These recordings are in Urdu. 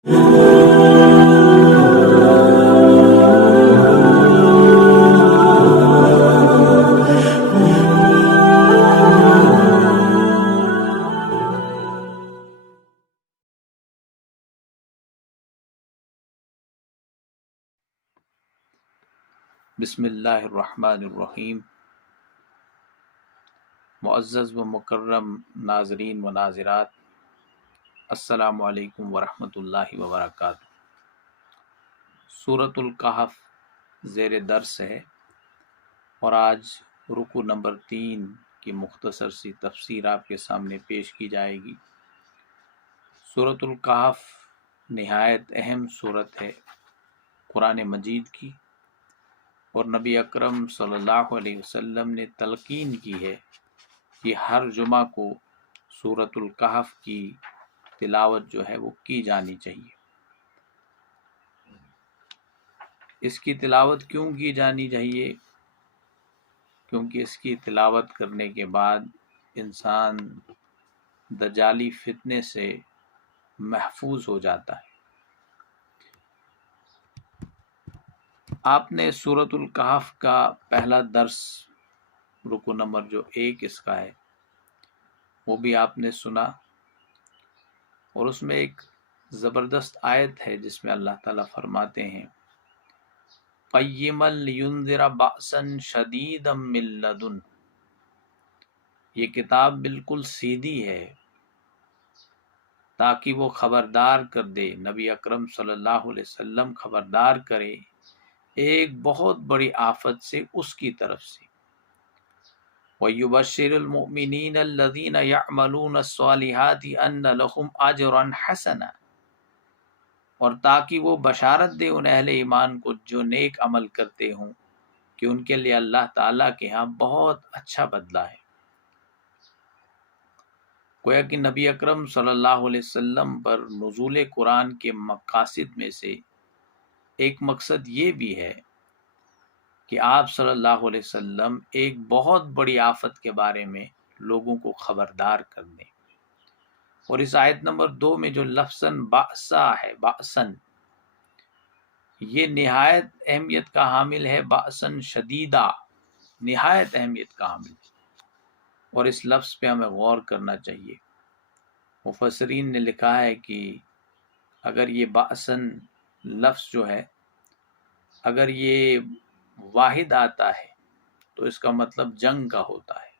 بسم اللہ الرحمن الرحیم۔ معزز و مکرم ناظرین و ناظرات، السلام علیکم ورحمۃ اللہ وبرکاتہ۔ سورۃ الکہف زیر درس ہے اور آج رکوع نمبر 3 کی مختصر سی تفسیر آپ کے سامنے پیش کی جائے گی۔ سورۃ الکہف نہایت اہم سورت ہے قرآن مجید کی، اور نبی اکرم صلی اللہ علیہ وسلم نے تلقین کی ہے کہ ہر جمعہ کو سورۃ الکہف کی تلاوت جو ہے وہ کی جانی چاہیے۔ اس کی تلاوت کیوں کی جانی چاہیے؟ کیونکہ اس کی تلاوت کرنے کے بعد انسان دجالی فتنے سے محفوظ ہو جاتا ہے۔ آپ نے سورۃ الکہف کا پہلا درس رکوع نمبر جو 1 اس کا ہے وہ بھی آپ نے سنا، اور اس میں ایک زبردست آیت ہے جس میں اللہ تعالیٰ فرماتے ہیں قیما لینذر بأسا شدیدا من لدن، یہ کتاب بالکل سیدھی ہے تاکہ وہ خبردار کر دے، نبی اکرم صلی اللہ علیہ وسلم خبردار کرے ایک بہت بڑی آفت سے اس کی طرف سے۔ وَيُبَشِّرُ الْمُؤْمِنِينَ الَّذِينَ يَعْمَلُونَ الصَّالِحَاتِ أَنَّ لَهُمْ أَجْرًا حَسَنًا، اور تاکہ وہ بشارت دے ان اہل ایمان کو جو نیک عمل کرتے ہوں کہ ان کے لیے اللہ تعالیٰ کے ہاں بہت اچھا بدلہ ہے۔ گویا کہ نبی اکرم صلی اللہ علیہ وسلم پر نزول قرآن کے مقاصد میں سے ایک مقصد یہ بھی ہے کہ آپ صلی اللہ علیہ وسلم ایک بہت بڑی آفت کے بارے میں لوگوں کو خبردار کر دیں۔ اور اس آیت نمبر 2 میں جو لفظاً بأسا ہے، بأسن، یہ نہایت اہمیت کا حامل ہے، بأسن شدیدہ، نہایت اہمیت کا حامل ہے، اور اس لفظ پہ ہمیں غور کرنا چاہیے۔ مفسرین نے لکھا ہے کہ اگر یہ بأسن لفظ جو ہے اگر یہ واحد آتا ہے تو اس کا مطلب جنگ کا ہوتا ہے،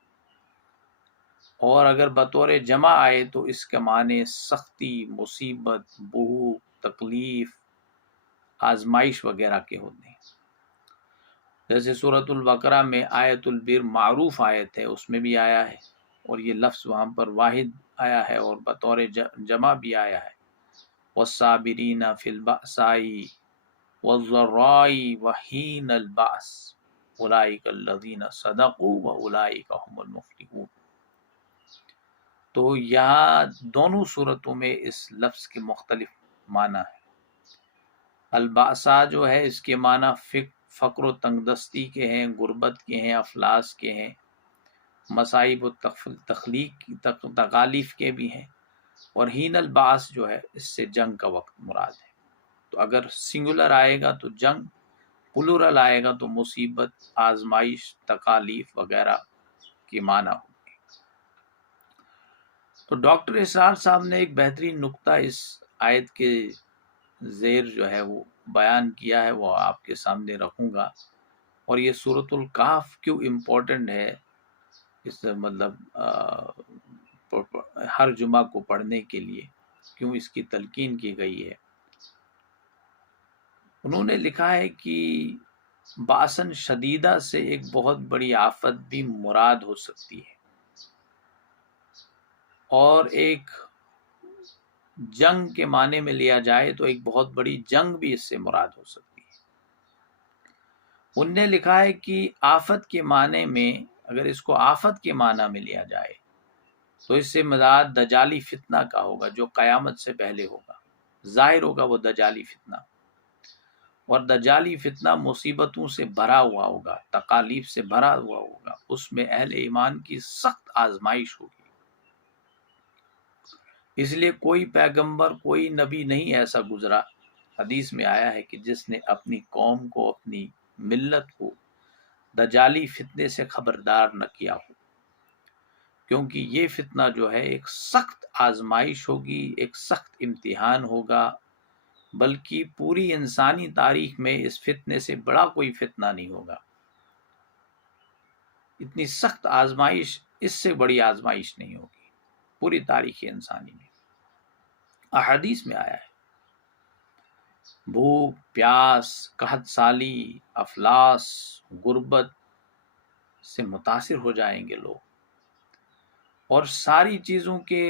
اور اگر بطور جمع آئے تو اس کے معنی سختی، مصیبت، بہو، تکلیف، آزمائش وغیرہ کے ہوتے ہیں۔ جیسے سورۃ البقرہ میں آیت البر معروف آیت ہے، اس میں بھی آیا ہے، اور یہ لفظ وہاں پر واحد آیا ہے اور بطور جمع بھی آیا ہے، والصابرین فی البأساء والضراء وحین البأس اولئک الذین صدقوا واولئک هم المفلحون۔ تو یہاں دونوں صورتوں میں اس لفظ کے مختلف معنی ہیں۔ البأساء جو ہے اس کے معنی فقر و تنگ دستی کے ہیں، غربت کے ہیں، افلاس کے ہیں، مصائب و تکالیف کے بھی ہیں، اور ہین البعث جو ہے اس سے جنگ کا وقت مراد ہے۔ تو اگر سنگولر آئے گا تو جنگ، پلورل آئے گا تو مصیبت، آزمائش، تکالیف وغیرہ کی معنی ہوگی۔ تو ڈاکٹر اسرار صاحب نے ایک بہترین نقطہ اس آیت کے زیر جو ہے وہ بیان کیا ہے، وہ آپ کے سامنے رکھوں گا۔ اور یہ سورۃ الکہف کیوں امپورٹنٹ ہے، اس مطلب ہر جمعہ کو پڑھنے کے لیے کیوں اس کی تلقین کی گئی ہے۔ انہوں نے لکھا ہے کہ باسن شدیدہ سے ایک بہت بڑی آفت بھی مراد ہو سکتی ہے، اور ایک جنگ کے معنی میں لیا جائے تو ایک بہت بڑی جنگ بھی اس سے مراد ہو سکتی ہے۔ انہوں نے لکھا ہے کہ آفت کے معنی میں اگر اس کو آفت کے معنی میں لیا جائے تو اس سے مراد دجالی فتنہ کا ہوگا جو قیامت سے پہلے ہوگا، ظاہر ہوگا وہ دجالی فتنہ، اور دجالی فتنہ مصیبتوں سے بھرا ہوا ہوگا، تکالیف سے بھرا ہوا ہوگا، اس میں اہل ایمان کی سخت آزمائش ہوگی۔ اس لیے کوئی پیغمبر، کوئی نبی نہیں ایسا گزرا، حدیث میں آیا ہے کہ جس نے اپنی قوم کو، اپنی ملت کو دجالی فتنے سے خبردار نہ کیا ہو، کیونکہ یہ فتنہ جو ہے ایک سخت آزمائش ہوگی، ایک سخت امتحان ہوگا، بلکہ پوری انسانی تاریخ میں اس فتنے سے بڑا کوئی فتنہ نہیں ہوگا۔ اتنی سخت آزمائش، اس سے بڑی آزمائش نہیں ہوگی پوری تاریخ انسانی میں۔ احادیث میں آیا ہے بھوک، پیاس، قحط سالی، افلاس، غربت سے متاثر ہو جائیں گے لوگ، اور ساری چیزوں کے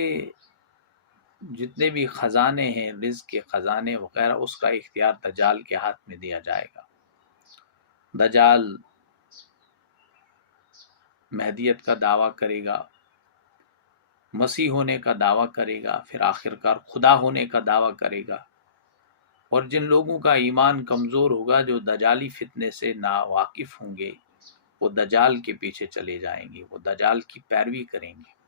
جتنے بھی خزانے ہیں، رزق کے خزانے وغیرہ، اس کا اختیار دجال کے ہاتھ میں دیا جائے گا۔ دجال مہدیت کا دعویٰ کرے گا، مسیح ہونے کا دعویٰ کرے گا، پھر آخرکار خدا ہونے کا دعویٰ کرے گا، اور جن لوگوں کا ایمان کمزور ہوگا، جو دجالی فتنے سے ناواقف ہوں گے، وہ دجال کے پیچھے چلے جائیں گے، وہ دجال کی پیروی کریں گے۔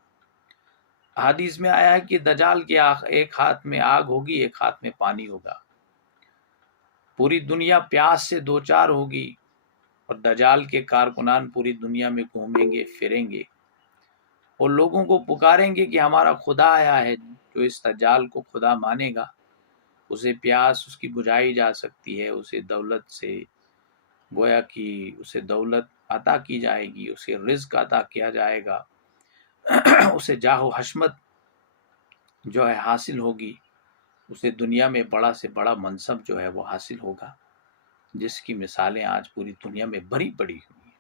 حدیث میں آیا ہے کہ دجال کے ایک ہاتھ میں آگ ہوگی، ایک ہاتھ میں پانی ہوگا، پوری دنیا پیاس سے دوچار ہوگی، اور دجال کے کارکنان پوری دنیا میں گھومیں گے، پھریں گے، اور لوگوں کو پکاریں گے کہ ہمارا خدا آیا ہے۔ جو اس دجال کو خدا مانے گا، اسے پیاس اس کی بجھائی جا سکتی ہے، اسے دولت سے گویا کہ اسے دولت عطا کی جائے گی، اسے رزق عطا کیا جائے گا، اسے جاہ و حشمت جو ہے حاصل ہوگی، اسے دنیا میں بڑا سے بڑا منصب جو ہے وہ حاصل ہوگا، جس کی مثالیں آج پوری دنیا میں بھری پڑی ہوئی ہیں۔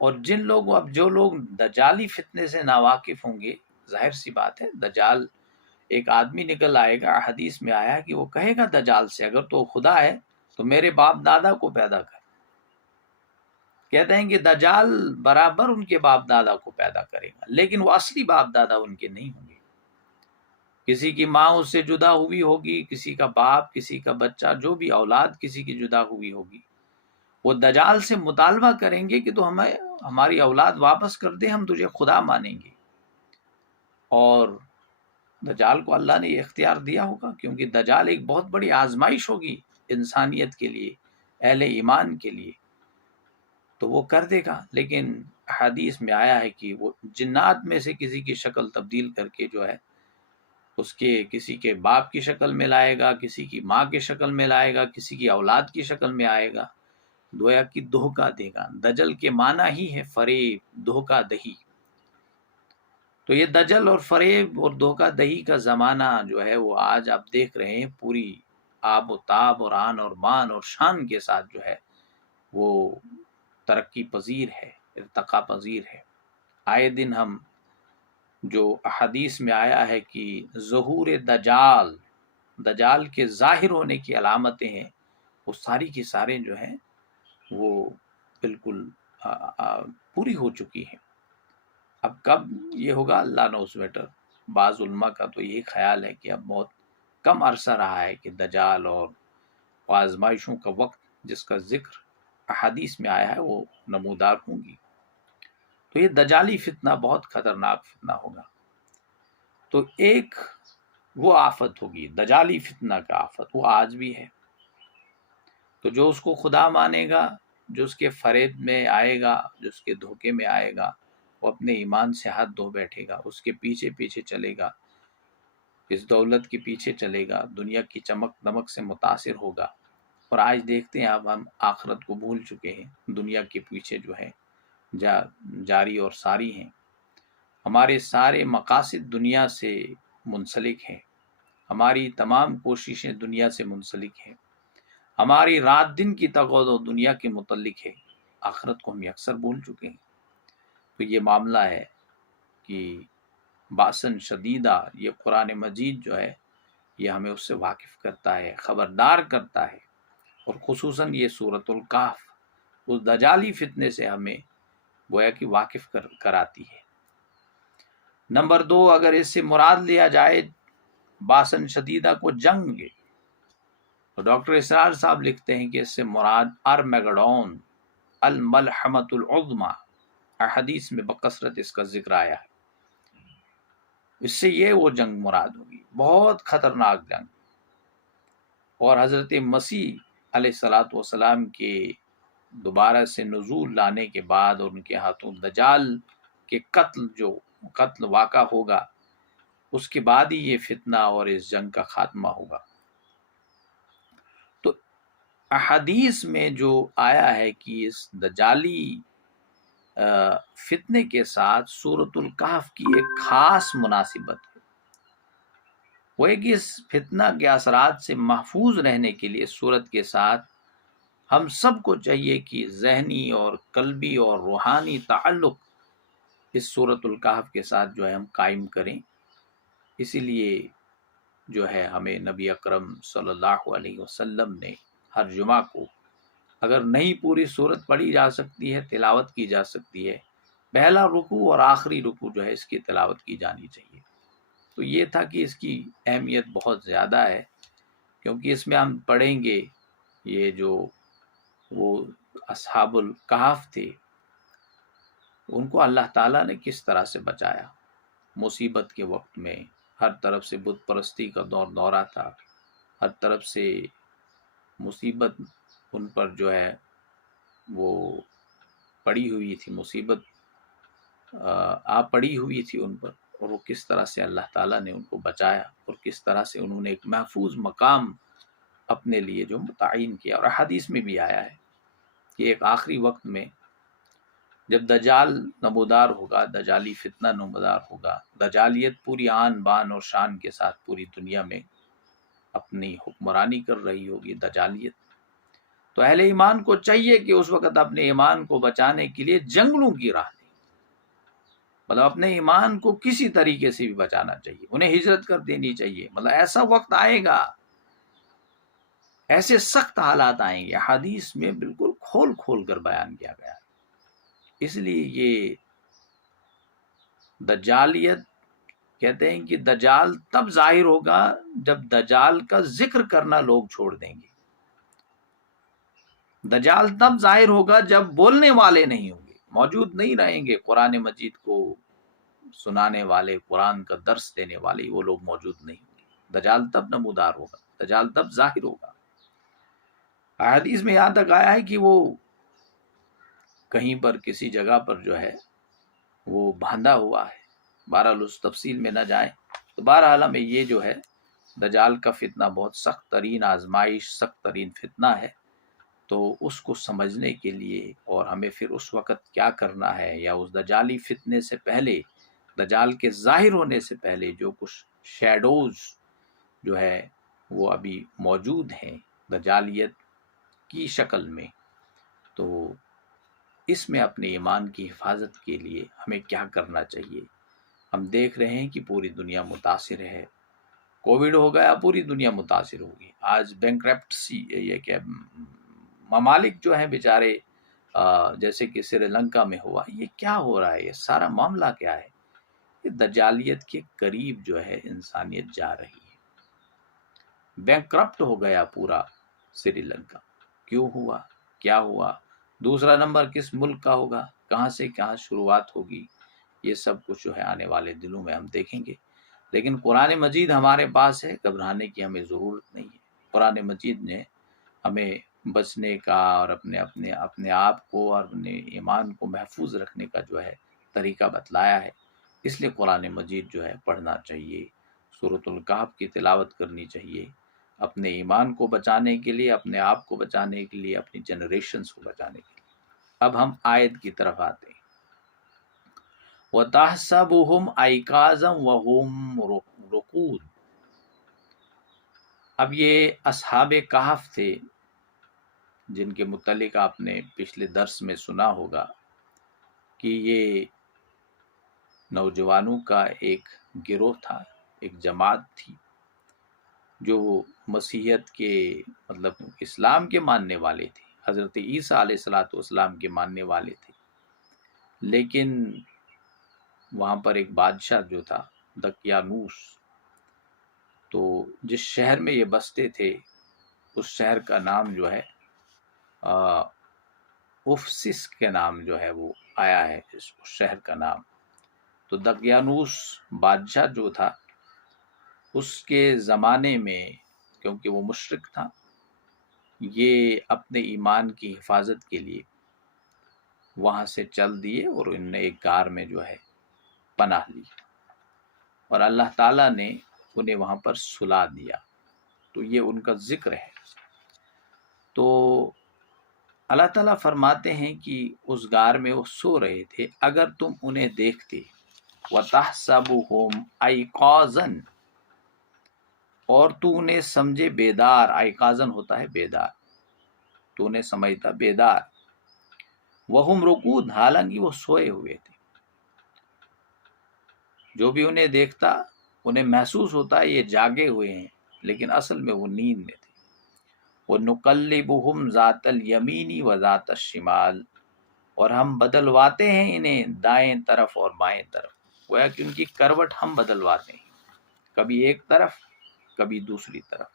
اور جو لوگ دجالی فتنے سے ناواقف ہوں گے، ظاہر سی بات ہے، دجال ایک آدمی نکل آئے گا، حدیث میں آیا کہ وہ کہے گا دجال سے، اگر تو خدا ہے تو میرے باپ دادا کو پیدا کر۔ کہتے ہیں کہ دجال برابر ان کے باپ دادا کو پیدا کرے گا، لیکن وہ اصلی باپ دادا ان کے نہیں ہوں گے۔ کسی کی ماں اس سے جدا ہوئی ہوگی، کسی کا باپ، کسی کا بچہ، جو بھی اولاد کسی کی جدا ہوئی ہوگی، وہ دجال سے مطالبہ کریں گے کہ تو ہماری اولاد واپس کر دے، ہم تجھے خدا مانیں گے۔ اور دجال کو اللہ نے یہ اختیار دیا ہوگا، کیونکہ دجال ایک بہت بڑی آزمائش ہوگی انسانیت کے لیے، اہل ایمان کے لیے، تو وہ کر دے گا۔ لیکن حدیث میں آیا ہے کہ وہ جنات میں سے کسی کی شکل تبدیل کر کے جو ہے اس کے کسی کے باپ کی شکل میں لائے گا، کسی کی ماں کی شکل میں لائے گا، کسی کی اولاد کی شکل میں آئے گا، گویا کہ دھوکہ دے گا۔ دجل کے معنی ہی ہے فریب، دھوکہ دہی۔ تو یہ دجل اور فریب اور دھوکہ دہی کا زمانہ جو ہے وہ آج آپ دیکھ رہے ہیں، پوری آب و تاب اور آن اور مان اور شان کے ساتھ جو ہے وہ ترقی پذیر ہے، ارتقا پذیر ہے۔ آئے دن ہم جو احادیث میں آیا ہے کہ ظہور دجال کے ظاہر ہونے کی علامتیں ہیں، وہ ساری کی سارے جو ہیں وہ بالکل پوری ہو چکی ہیں۔ اب کب یہ ہوگا اللہ نوز بیٹر۔ بعض علماء کا تو یہی خیال ہے کہ اب بہت کم عرصہ رہا ہے کہ دجال اور آزمائشوں کا وقت جس کا ذکر احادیث میں آیا ہے وہ نمودار ہوں گی۔ تو یہ دجالی فتنہ بہت خطرناک فتنہ ہوگا۔ تو ایک وہ آفت ہوگی دجالی فتنہ کا آفت، وہ آج بھی ہے۔ تو جو اس کو خدا مانے گا، جو اس کے فریب میں آئے گا، جو اس کے دھوکے میں آئے گا، وہ اپنے ایمان سے ہاتھ دھو بیٹھے گا، اس کے پیچھے پیچھے چلے گا، اس دولت کے پیچھے چلے گا، دنیا کی چمک دمک سے متاثر ہوگا۔ اور آج دیکھتے ہیں اب ہم آخرت کو بھول چکے ہیں، دنیا کے پیچھے جو ہے جاری اور ساری ہیں۔ ہمارے سارے مقاصد دنیا سے منسلک ہیں، ہماری تمام کوششیں دنیا سے منسلک ہیں، ہماری رات دن کی تقاضا دنیا کے متعلق ہے، آخرت کو ہم اکثر بھول چکے ہیں۔ تو یہ معاملہ ہے کہ باسن شدیدہ، یہ قرآن مجید جو ہے یہ ہمیں اس سے واقف کرتا ہے، خبردار کرتا ہے، اور خصوصاً یہ سورۃ الکہف اس دجالی فتنے سے ہمیں گویا کہ واقف کراتی ہے۔ نمبر 2، اگر اس سے مراد لیا جائے باسن شدیدہ کو جنگ، تو ڈاکٹر اسرار صاحب لکھتے ہیں کہ اس سے مراد ارمیگڈون، الملحمۃ العظمی، احادیث میں بکثرت اس کا ذکر آیا ہے۔ اس سے یہ وہ جنگ مراد ہوگی، بہت خطرناک جنگ۔ اور حضرت مسیح علیہ الصلوۃ والسلام کے دوبارہ سے نزول لانے کے بعد اور ان کے ہاتھوں دجال کے قتل واقع ہوگا، اس کے بعد ہی یہ فتنہ اور اس جنگ کا خاتمہ ہوگا۔ تو احادیث میں جو آیا ہے کہ اس دجالی فتنے کے ساتھ سورۃ الکہف کی ایک خاص مناسبت ہے، وہ ہے کہ اس فتنہ کے اثرات سے محفوظ رہنے کے لیے سورت کے ساتھ ہم سب کو چاہیے کہ ذہنی اور قلبی اور روحانی تعلق اس سورۃ الکہف کے ساتھ جو ہے ہم قائم کریں۔ اسی لیے جو ہے ہمیں نبی اکرم صلی اللہ علیہ وسلم نے ہر جمعہ کو، اگر نہیں پوری سورت پڑھی جا سکتی ہے، تلاوت کی جا سکتی ہے، پہلا رکوع اور آخری رکوع جو ہے اس کی تلاوت کی جانی چاہیے۔ تو یہ تھا کہ اس کی اہمیت بہت زیادہ ہے، کیونکہ اس میں ہم پڑھیں گے یہ جو وہ اصحاب الکہف تھے، ان کو اللہ تعالیٰ نے کس طرح سے بچایا مصیبت کے وقت میں۔ ہر طرف سے بت پرستی کا دورہ تھا، ہر طرف سے مصیبت ان پر جو ہے وہ پڑی ہوئی تھی، مصیبت پڑی ہوئی تھی ان پر، اور وہ کس طرح سے اللہ تعالیٰ نے ان کو بچایا اور کس طرح سے انہوں نے ایک محفوظ مقام اپنے لیے جو متعین کیا۔ اور حدیث میں بھی آیا ہے کہ ایک آخری وقت میں جب دجال نمودار ہوگا، دجالی فتنہ نمودار ہوگا، دجالیت پوری آن بان اور شان کے ساتھ پوری دنیا میں اپنی حکمرانی کر رہی ہوگی دجالیت، تو اہل ایمان کو چاہیے کہ اس وقت اپنے ایمان کو بچانے کے لیے جنگلوں کی راہ لیں، مطلب اپنے ایمان کو کسی طریقے سے بھی بچانا چاہیے، انہیں ہجرت کر دینی چاہیے۔ مطلب ایسا وقت آئے گا، ایسے سخت حالات آئیں گے، حدیث میں بالکل کھول کھول کر بیان کیا گیا ہے۔ اس لیے یہ دجالیت کہتے ہیں کہ دجال تب ظاہر ہوگا جب دجال کا ذکر کرنا لوگ چھوڑ دیں گے، دجال تب ظاہر ہوگا جب بولنے والے نہیں ہوں گے، موجود نہیں رہیں گے، قرآن مجید کو سنانے والے، قرآن کا درس دینے والے، وہ لوگ موجود نہیں ہوں گے، دجال تب نمودار ہوگا، دجال تب ظاہر ہوگا۔ حدیث میں یہاں تک آیا ہے کہ وہ کہیں پر کسی جگہ پر جو ہے وہ باندھا ہوا ہے، بہرحال اس تفصیل میں نہ جائیں۔ تو بہرحال ہمیں یہ جو ہے دجال کا فتنہ بہت سخت ترین آزمائش، سخت ترین فتنہ ہے، تو اس کو سمجھنے کے لیے اور ہمیں پھر اس وقت کیا کرنا ہے، یا اس دجالی فتنے سے پہلے، دجال کے ظاہر ہونے سے پہلے جو کچھ شیڈوز جو ہے وہ ابھی موجود ہیں دجالیت کی شکل میں، تو اس میں اپنے ایمان کی حفاظت کے لیے ہمیں کیا کرنا چاہیے۔ ہم دیکھ رہے ہیں کہ پوری دنیا متاثر ہے، کووڈ ہو گیا، پوری دنیا متاثر ہوگی۔ آج بینکرپٹسی، یہ کہ ممالک جو ہیں بیچارے، جیسے کہ سری لنکا میں ہوا، یہ کیا ہو رہا ہے، یہ سارا معاملہ کیا ہے؟ یہ دجالیت کے قریب جو ہے انسانیت جا رہی ہے، بینکرپٹ ہو گیا پورا سری لنکا۔ کیوں ہوا، کیا ہوا، دوسرا نمبر کس ملک کا ہوگا، کہاں سے کہاں شروعات ہوگی، یہ سب کچھ جو ہے آنے والے دنوں میں ہم دیکھیں گے۔ لیکن قرآن مجید ہمارے پاس ہے، گھبرانے کی ہمیں ضرورت نہیں ہے۔ قرآن مجید نے ہمیں بچنے کا اور اپنے آپ کو اور اپنے ایمان کو محفوظ رکھنے کا جو ہے طریقہ بتلایا ہے، اس لیے قرآن مجید جو ہے پڑھنا چاہیے، سورۃ الکہف کی تلاوت کرنی چاہیے، اپنے ایمان کو بچانے کے لیے، اپنے آپ کو بچانے کے لیے، اپنی جنریشنز کو بچانے کے لیے۔ اب ہم آیت کی طرف آتے ہیں۔ وَتَحْسَبُهُمْ أَيْقَاظًا وَهُمْ رُقُودٌ۔ اب یہ اصحاب کہف تھے جن کے متعلق آپ نے پچھلے درس میں سنا ہوگا کہ یہ نوجوانوں کا ایک گروہ تھا، ایک جماعت تھی جو مسیحیت کے، مطلب اسلام کے ماننے والے تھے، حضرت عیسیٰ علیہ السلام کے ماننے والے تھے، لیکن وہاں پر ایک بادشاہ جو تھا دقیانوس، تو جس شہر میں یہ بستے تھے اس شہر کا نام جو ہے افسس کے نام جو ہے وہ آیا ہے، اس شہر کا نام۔ تو دقیانوس بادشاہ جو تھا اس کے زمانے میں، کیونکہ وہ مشرک تھا، یہ اپنے ایمان کی حفاظت کے لیے وہاں سے چل دیے اور انہوں نے ایک غار میں جو ہے پناہ لی، اور اللہ تعالیٰ نے انہیں وہاں پر سلا دیا۔ تو یہ ان کا ذکر ہے۔ تو اللہ تعالیٰ فرماتے ہیں کہ اس غار میں وہ سو رہے تھے، اگر تم انہیں دیکھتے، وَتَحْسَبُهُمْ أَيْقَاظًا، اور تو انہیں سمجھے بیدار، ایقاظن ہوتا ہے بیدار، تو انہیں سمجھتا بیدار، وَهُمْ رُقُودٌ، حالانکہ وہ سوئے ہوئے تھے۔ جو بھی انہیں دیکھتا انہیں محسوس ہوتا ہے یہ جاگے ہوئے ہیں، لیکن اصل میں وہ نیند میں تھے۔ وَنُقَلِّبُهُمْ ذَاتَ الْيَمِينِ وَذَاتَ الشِّمَالِ، اور ہم بدلواتے ہیں انہیں دائیں طرف اور بائیں طرف، گویا کہ ان کی کروٹ ہم بدلواتے ہیں، کبھی ایک طرف کبھی دوسری طرف۔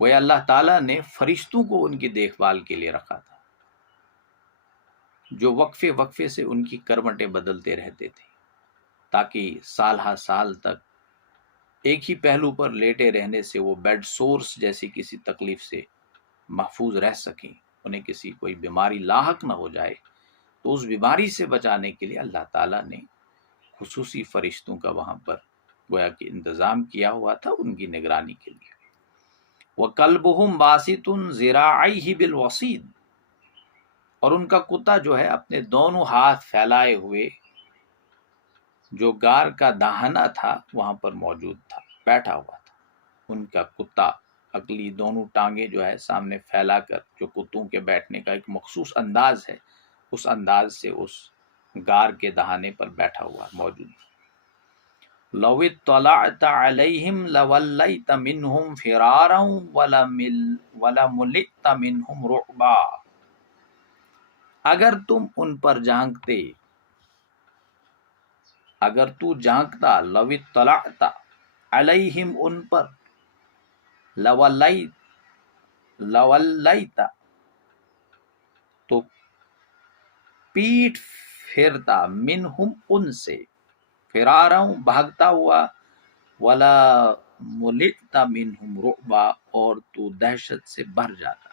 گویا اللہ تعالیٰ نے فرشتوں کو ان کی دیکھ بھال کے لیے رکھا تھا، جو وقفے وقفے سے ان کی کروٹیں بدلتے رہتے تھے، تاکہ سال ہا سال تک ایک ہی پہلو پر لیٹے رہنے سے وہ بیڈ سورس جیسی کسی تکلیف سے محفوظ رہ سکیں، انہیں کسی کوئی بیماری لاحق نہ ہو جائے۔ تو اس بیماری سے بچانے کے لیے اللہ تعالیٰ نے خصوصی فرشتوں کا وہاں پر گویا کہ انتظام کیا ہوا تھا ان کی نگرانی کے لیے۔ وَقَلْبُهُمْ بَاسِطٌ ذِرَاعَيْهِ بِالْوَصِيدِ، اور ان کا کتا جو ہے اپنے دونوں ہاتھ پھیلائے ہوئے جو غار کا دہانہ تھا وہاں پر موجود تھا، بیٹھا ہوا تھا۔ ان کا کتا اگلی دونوں ٹانگیں جو ہے سامنے پھیلا کر، جو کتوں کے بیٹھنے کا ایک مخصوص انداز ہے، اس انداز سے اس غار کے دہانے پر بیٹھا ہوا موجود۔ لَوِ اطَّلَعْتَ عَلَيْهِمْ لَوَلَّيْتَ مِنْهُمْ فِرَارًا وَلَمُلِئْتَ مِنْهُمْ رُعْبًا، اگر تم ان پر جھانکتے، اگر تو جھانکتا، لَوِ اطَّلَعْتَ عَلَيْهِمْ ان پر، لَوَلَّيْتَ تو پیٹ پھیرتا، منہم ان سے، فراروں بھاگتا ہوا، ولا ملئت منہم رعبا اور تو دہشت سے بھر جاتا۔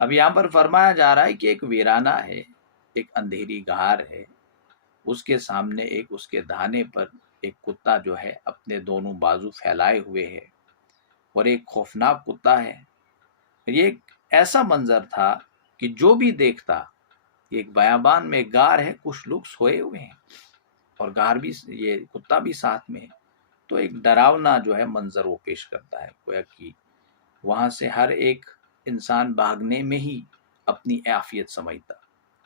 اب یہاں پر فرمایا جا رہا ہے کہ ایک ویرانہ ہے، ایک اندھیری غار ہے، اس کے سامنے ایک اس کے دہانے پر ایک کتا جو ہے اپنے دونوں بازو پھیلائے ہوئے ہے، اور ایک خوفناک کتا ہے۔ یہ ایک ایسا منظر تھا کہ جو بھی دیکھتا، ایک بیابان میں غار ہے، کچھ لوگ سوئے ہوئے ہیں اور غار بھی، یہ کتا بھی ساتھ میں ہے، تو ایک ڈراؤنا جو ہے منظر وہ پیش کرتا ہے، گویا کہ وہاں سے ہر ایک انسان بھاگنے میں ہی اپنی عافیت سمجھتا۔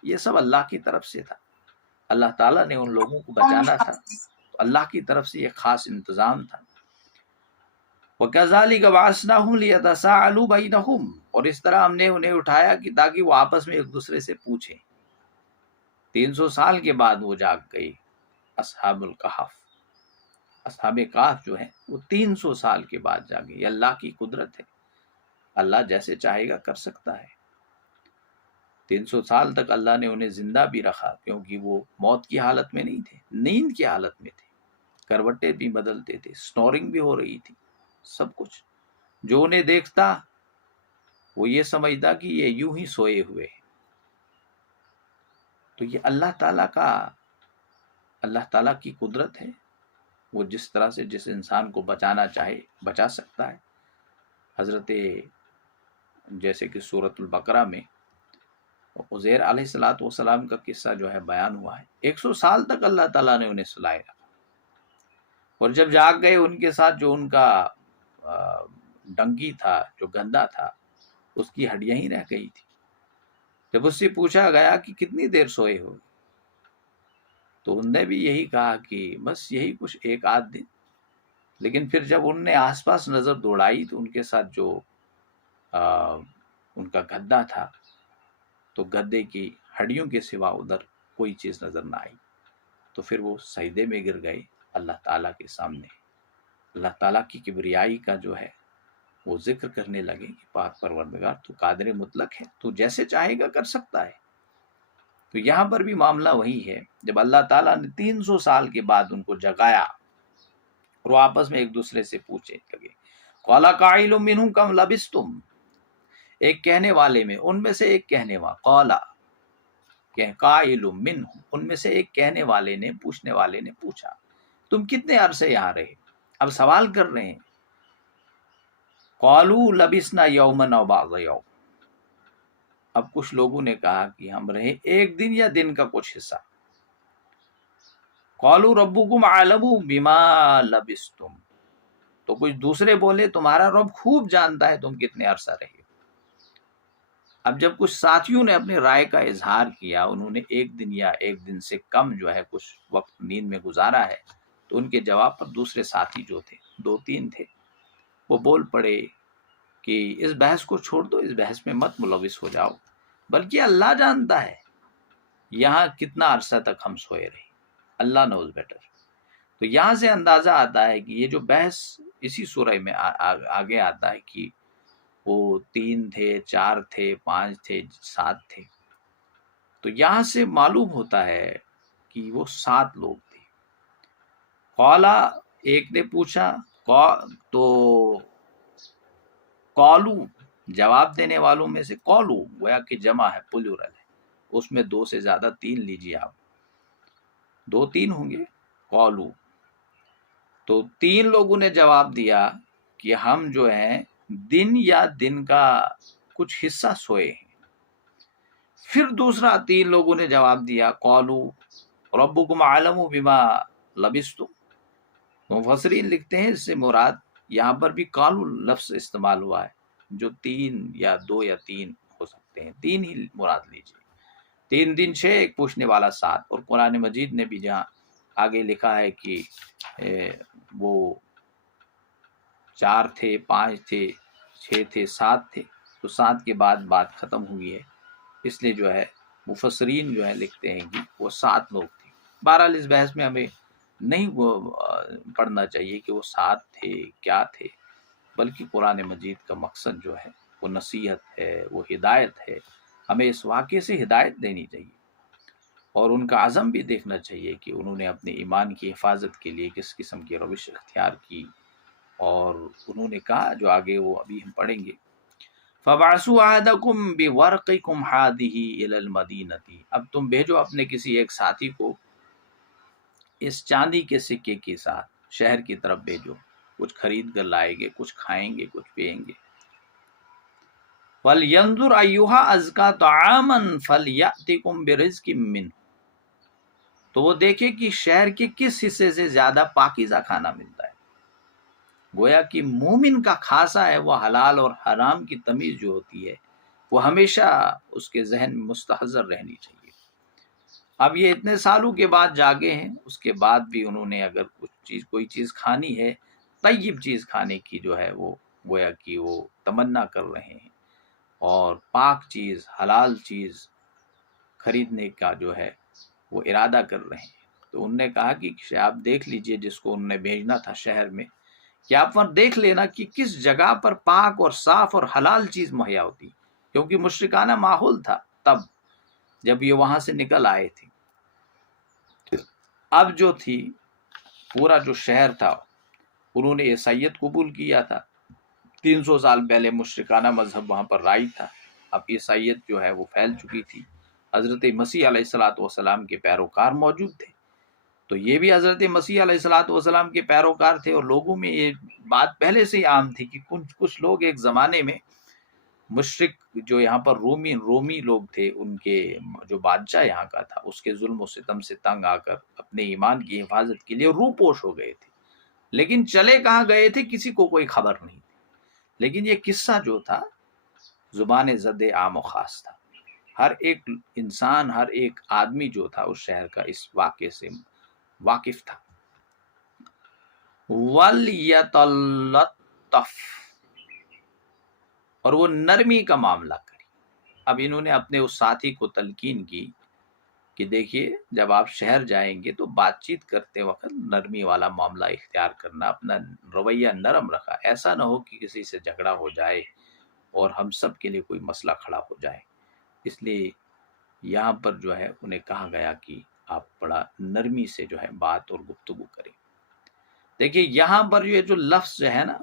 یہ سب اللہ کی طرف سے تھا، اللہ تعالیٰ نے ان لوگوں کو بچانا تھا، تو اللہ کی طرف سے یہ خاص انتظام تھا۔ وَكَذَلِكَ بَعَثْنَاهُمْ لِيَتَسَاءَلُوا بَيْنَهُمْ، اور اس طرح ہم نے انہیں اٹھایا کہ تاکہ وہ آپس میں ایک دوسرے سے پوچھیں۔ 300 سال کے بعد وہ جاگ گئی، اصحاب الکہف، اصحاب کہف جو ہیں وہ 300 سال کے بعد جاگے۔ یہ اللہ کی قدرت ہے، اللہ جیسے چاہے گا کر سکتا ہے۔ 300 سال تک اللہ نے انہیں زندہ بھی رکھا، کیونکہ وہ موت کی حالت میں نہیں تھے، نیند کی حالت میں تھے، کروٹیں بھی بدلتے تھے، سنورنگ بھی ہو رہی تھی، سب کچھ۔ جو انہیں دیکھتا وہ یہ سمجھتا کہ یہ یوں ہی سوئے ہوئے ہیں۔ تو یہ اللہ تعالیٰ کی قدرت ہے، وہ جس طرح سے جس انسان کو بچانا چاہے بچا سکتا ہے۔ حضرت جیسے کہ سورۃ البقرہ میں عزیر علیہ السلام کا قصہ جو ہے بیان ہوا ہے، 100 سال تک اللہ تعالیٰ نے انہیں سلائے رکھا، اور جب جاگ گئے ان کے ساتھ جو ان کا ڈنگی تھا، جو گندا تھا، اس کی ہڈیاں ہی رہ گئی تھی۔ جب اس سے پوچھا گیا کہ کتنی دیر سوئے ہو، تو انہوں نے بھی یہی کہا کہ بس یہی کچھ 1 آدھ دن۔ لیکن پھر جب انہوں نے آس پاس نظر دوڑائی تو ان کے ساتھ جو ان کا گدا تھا، تو گدے کی ہڈیوں کے سوا ادھر کوئی چیز نظر نہ آئی۔ تو پھر وہ سجدے میں گر گئے اللہ تعالیٰ کے سامنے، اللہ تعالیٰ کی کبریائی کا جو ہے وہ ذکر کرنے لگے کہ پاک پروردگار تو قادر مطلق ہے، تو جیسے چاہے گا کر سکتا ہے۔ تو یہاں پر بھی معاملہ وہی ہے، جب اللہ تعالیٰ نے 300 سال کے بعد ان کو جگایا اور وہ آپس میں ایک دوسرے سے پوچھے لگے، قَالَ قَائِلٌ مِّنْهُمْ كَمْ لَبِثْتُمْ، ایک کہنے والے میں، ان میں سے ایک کہنے والا، قَالَ قَائِلٌ مِّنْهُمْ، ان میں سے ایک کہنے والے نے، پوچھنے والے نے پوچھا تم کتنے عرصے یہاں رہے؟ اب سوال کر رہے ہیں، قَالُوا لَبِثْنَا يَوْمًا أَوْ بَعْضَ يَوْمٍ، اب کچھ لوگوں نے کہا کہ ہم رہے ایک دن یا دن کا کچھ حصہ۔ قَالُوا رَبُّكُمْ أَعْلَمُ بِمَا لَبِثْتُمْ، تو کچھ دوسرے بولے تمہارا رب خوب جانتا ہے تم کتنے عرصہ رہے۔ اب جب کچھ ساتھیوں نے اپنی رائے کا اظہار کیا، انہوں نے ایک دن یا ایک دن سے کم جو ہے کچھ وقت نیند میں گزارا ہے، تو ان کے جواب پر دوسرے ساتھی جو تھے، 2-3 تھے، وہ بول پڑے کہ اس بحث کو چھوڑ دو، اس بحث میں مت ملوث ہو جاؤ، بلکہ اللہ جانتا ہے یہاں کتنا عرصہ تک ہم سوئے رہے، اللہ نوز بیٹر۔ تو یہاں سے اندازہ آتا ہے کہ یہ جو بحث اسی سورہ میں آگے آتا ہے کہ وہ 3 تھے، 4 تھے، 5 تھے، 7 تھے، تو یہاں سے معلوم ہوتا ہے کہ وہ 7 لوگ تھے۔ قالا، ایک نے پوچھا، تو قالو، جواب دینے والوں میں سے قالو گویا کہ جمع ہے، پلورل ہے، اس میں 2 سے زیادہ 3 لیجیے آپ، 2-3 ہوں گے، قالو، تو 3 لوگوں نے جواب دیا کہ ہم جو ہیں دن یا دن کا کچھ حصہ سوئے ہیں۔ پھر دوسرا 3 لوگوں نے جواب دیا، قالو ربکم اعلم بما لبثتم، مفسرین لکھتے ہیں اس سے مراد یہاں پر بھی قالو لفظ استعمال ہوا ہے، جو 3 یا 2 یا 3 ہو سکتے ہیں، 3 ہی مراد لیجیے، 3 دن 6، ایک پوچھنے والا 7، اور قرآن مجید نے بھی جہاں آگے لکھا ہے کہ وہ 4 تھے، 5 تھے، 6 تھے، 7 تھے، تو 7 کے بعد بات ختم ہوئی ہے، اس لیے جو ہے مفسرین جو ہے لکھتے ہیں کہ وہ 7 لوگ تھے۔ بہرحال اس بحث میں ہمیں نہیں وہ پڑھنا چاہیے کہ وہ 7 تھے کیا تھے، بلکہ قرآن مجید کا مقصد جو ہے وہ نصیحت ہے، وہ ہدایت ہے، ہمیں اس واقعے سے ہدایت دینی چاہیے، اور ان کا عزم بھی دیکھنا چاہیے کہ انہوں نے اپنے ایمان کی حفاظت کے لیے کس قسم کی روش اختیار کی، اور انہوں نے کہا جو آگے وہ ابھی ہم پڑھیں گے، فَبَعْثُوا أَحَدَكُمْ بِوَرْقِكُمْ هَٰذِهِ إِلَى الْمَدِينَةِ، اب تم بھیجو اپنے کسی ایک ساتھی کو اس چاندی کے سکے کے ساتھ شہر کی طرف بھیجو، کچھ خرید کر لائیں گے، کچھ کھائیں گے، کچھ پئیں گے۔ فَلْيَنظُرْ أَيُّهَا أَزْكَىٰ طَعَامًا فَلْيَأْتِكُمْ بِرِزْقٍ مِّنْهُ، تو وہ دیکھے کہ شہر کے کس حصے سے زیادہ پاکیزہ کھانا ملتا ہے۔ گویا کہ مومن کا خاصا ہے وہ حلال اور حرام کی تمیز جو ہوتی ہے وہ ہمیشہ اس کے ذہن میں مستحضر رہنی چاہیے۔ اب یہ اتنے سالوں کے بعد جاگے ہیں، اس کے بعد بھی انہوں نے اگر کوئی چیز کھانی ہے، طیب چیز کھانے کی جو ہے وہ گویا کہ وہ تمنا کر رہے ہیں، اور پاک چیز، حلال چیز خریدنے کا جو ہے وہ ارادہ کر رہے ہیں۔ تو انہوں نے کہا کہ آپ دیکھ لیجئے جس کو انہوں نے بھیجنا تھا شہر میں، کہ آپ پر دیکھ لینا کہ کس جگہ پر پاک اور صاف اور حلال چیز مہیا ہوتی، کیونکہ مشرکانہ ماحول تھا تب جب یہ وہاں سے نکل آئے تھے۔ اب جو تھی پورا جو شہر تھا انہوں نے عیسائیت قبول کیا تھا، 300 سال پہلے مشرکانہ مذہب وہاں پر رائج تھا، اب عیسائیت جو ہے وہ پھیل چکی تھی، حضرت مسیح علیہ السلام کے پیروکار موجود تھے، تو یہ بھی حضرت مسیح علیہ السلام کے پیروکار تھے، اور لوگوں میں یہ بات پہلے سے ہی عام تھی کہ کچھ لوگ ایک زمانے میں مشرک جو یہاں پر رومی لوگ تھے، ان کے جو بادشاہ یہاں کا تھا اس کے ظلم و ستم سے تنگ آ کر اپنے ایمان کی حفاظت کے لیے روپوش ہو گئے تھے، لیکن چلے کہاں گئے تھے کسی کو کوئی خبر نہیں تھی۔ لیکن یہ قصہ جو تھا زبان زد عام و خاص تھا، ہر ایک انسان، ہر ایک آدمی جو تھا اس شہر کا اس واقعے سے واقف تھا۔ وَلْيَتَلَطَّفْ، اور وہ نرمی کا معاملہ کری۔ اب انہوں نے اپنے اس ساتھی کو تلقین کی کہ دیکھیے جب آپ شہر جائیں گے تو بات چیت کرتے وقت نرمی والا معاملہ اختیار کرنا، اپنا رویہ نرم رکھا، ایسا نہ ہو کہ کسی سے جھگڑا ہو جائے اور ہم سب کے لیے کوئی مسئلہ کھڑا ہو جائے۔ اس لیے یہاں پر جو ہے انہیں کہا گیا کہ آپ بڑا نرمی سے جو ہے بات اور گفتگو کریں۔ دیکھیے یہاں پر یہ جو لفظ جو ہے نا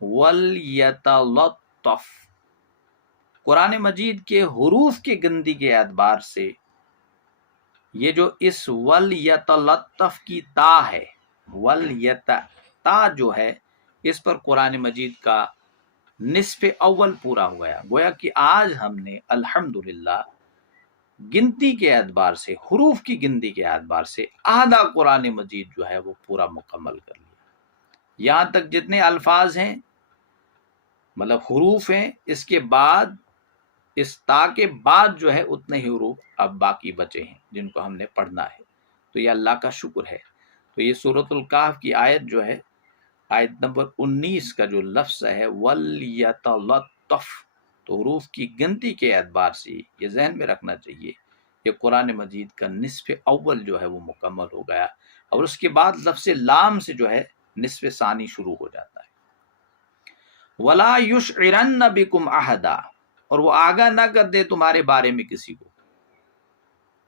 وَلْيَتَلَطَّفْ، قرآن مجید کے حروف کی گنتی کے اعتبار سے یہ جو اس وَلْيَتَلَطَّفْ کی تا ہے، تا جو ہے اس پر قرآن مجید کا نصف اول پورا ہوا ہے۔ گویا کہ آج ہم نے الحمدللہ گنتی کے اعتبار سے، حروف کی گنتی کے اعتبار سے آدھا قرآن مجید جو ہے وہ پورا مکمل کر لیا۔ یہاں تک جتنے الفاظ ہیں مطلب حروف ہیں، اس کے بعد اس تا کے بعد جو ہے اتنے ہی حروف اب باقی بچے ہیں جن کو ہم نے پڑھنا ہے۔ تو یہ اللہ کا شکر ہے۔ تو یہ سورۃ الکہف کی آیت جو ہے، آیت نمبر 19 کا جو لفظ ہے وَلْيَتَلَطَّفْ، تو حروف کی گنتی کے اعتبار سے یہ ذہن میں رکھنا چاہیے کہ قرآن مجید کا نصف اول جو ہے وہ مکمل ہو گیا، اور اس کے بعد لفظ لام سے جو ہے نصف ثانی شروع ہو جاتا ہے۔ وَلَا يُشْعِرَنَّ بِكُمْ أَحَدًا، اور وہ آگاہ نہ کر دے تمہارے بارے میں کسی کو۔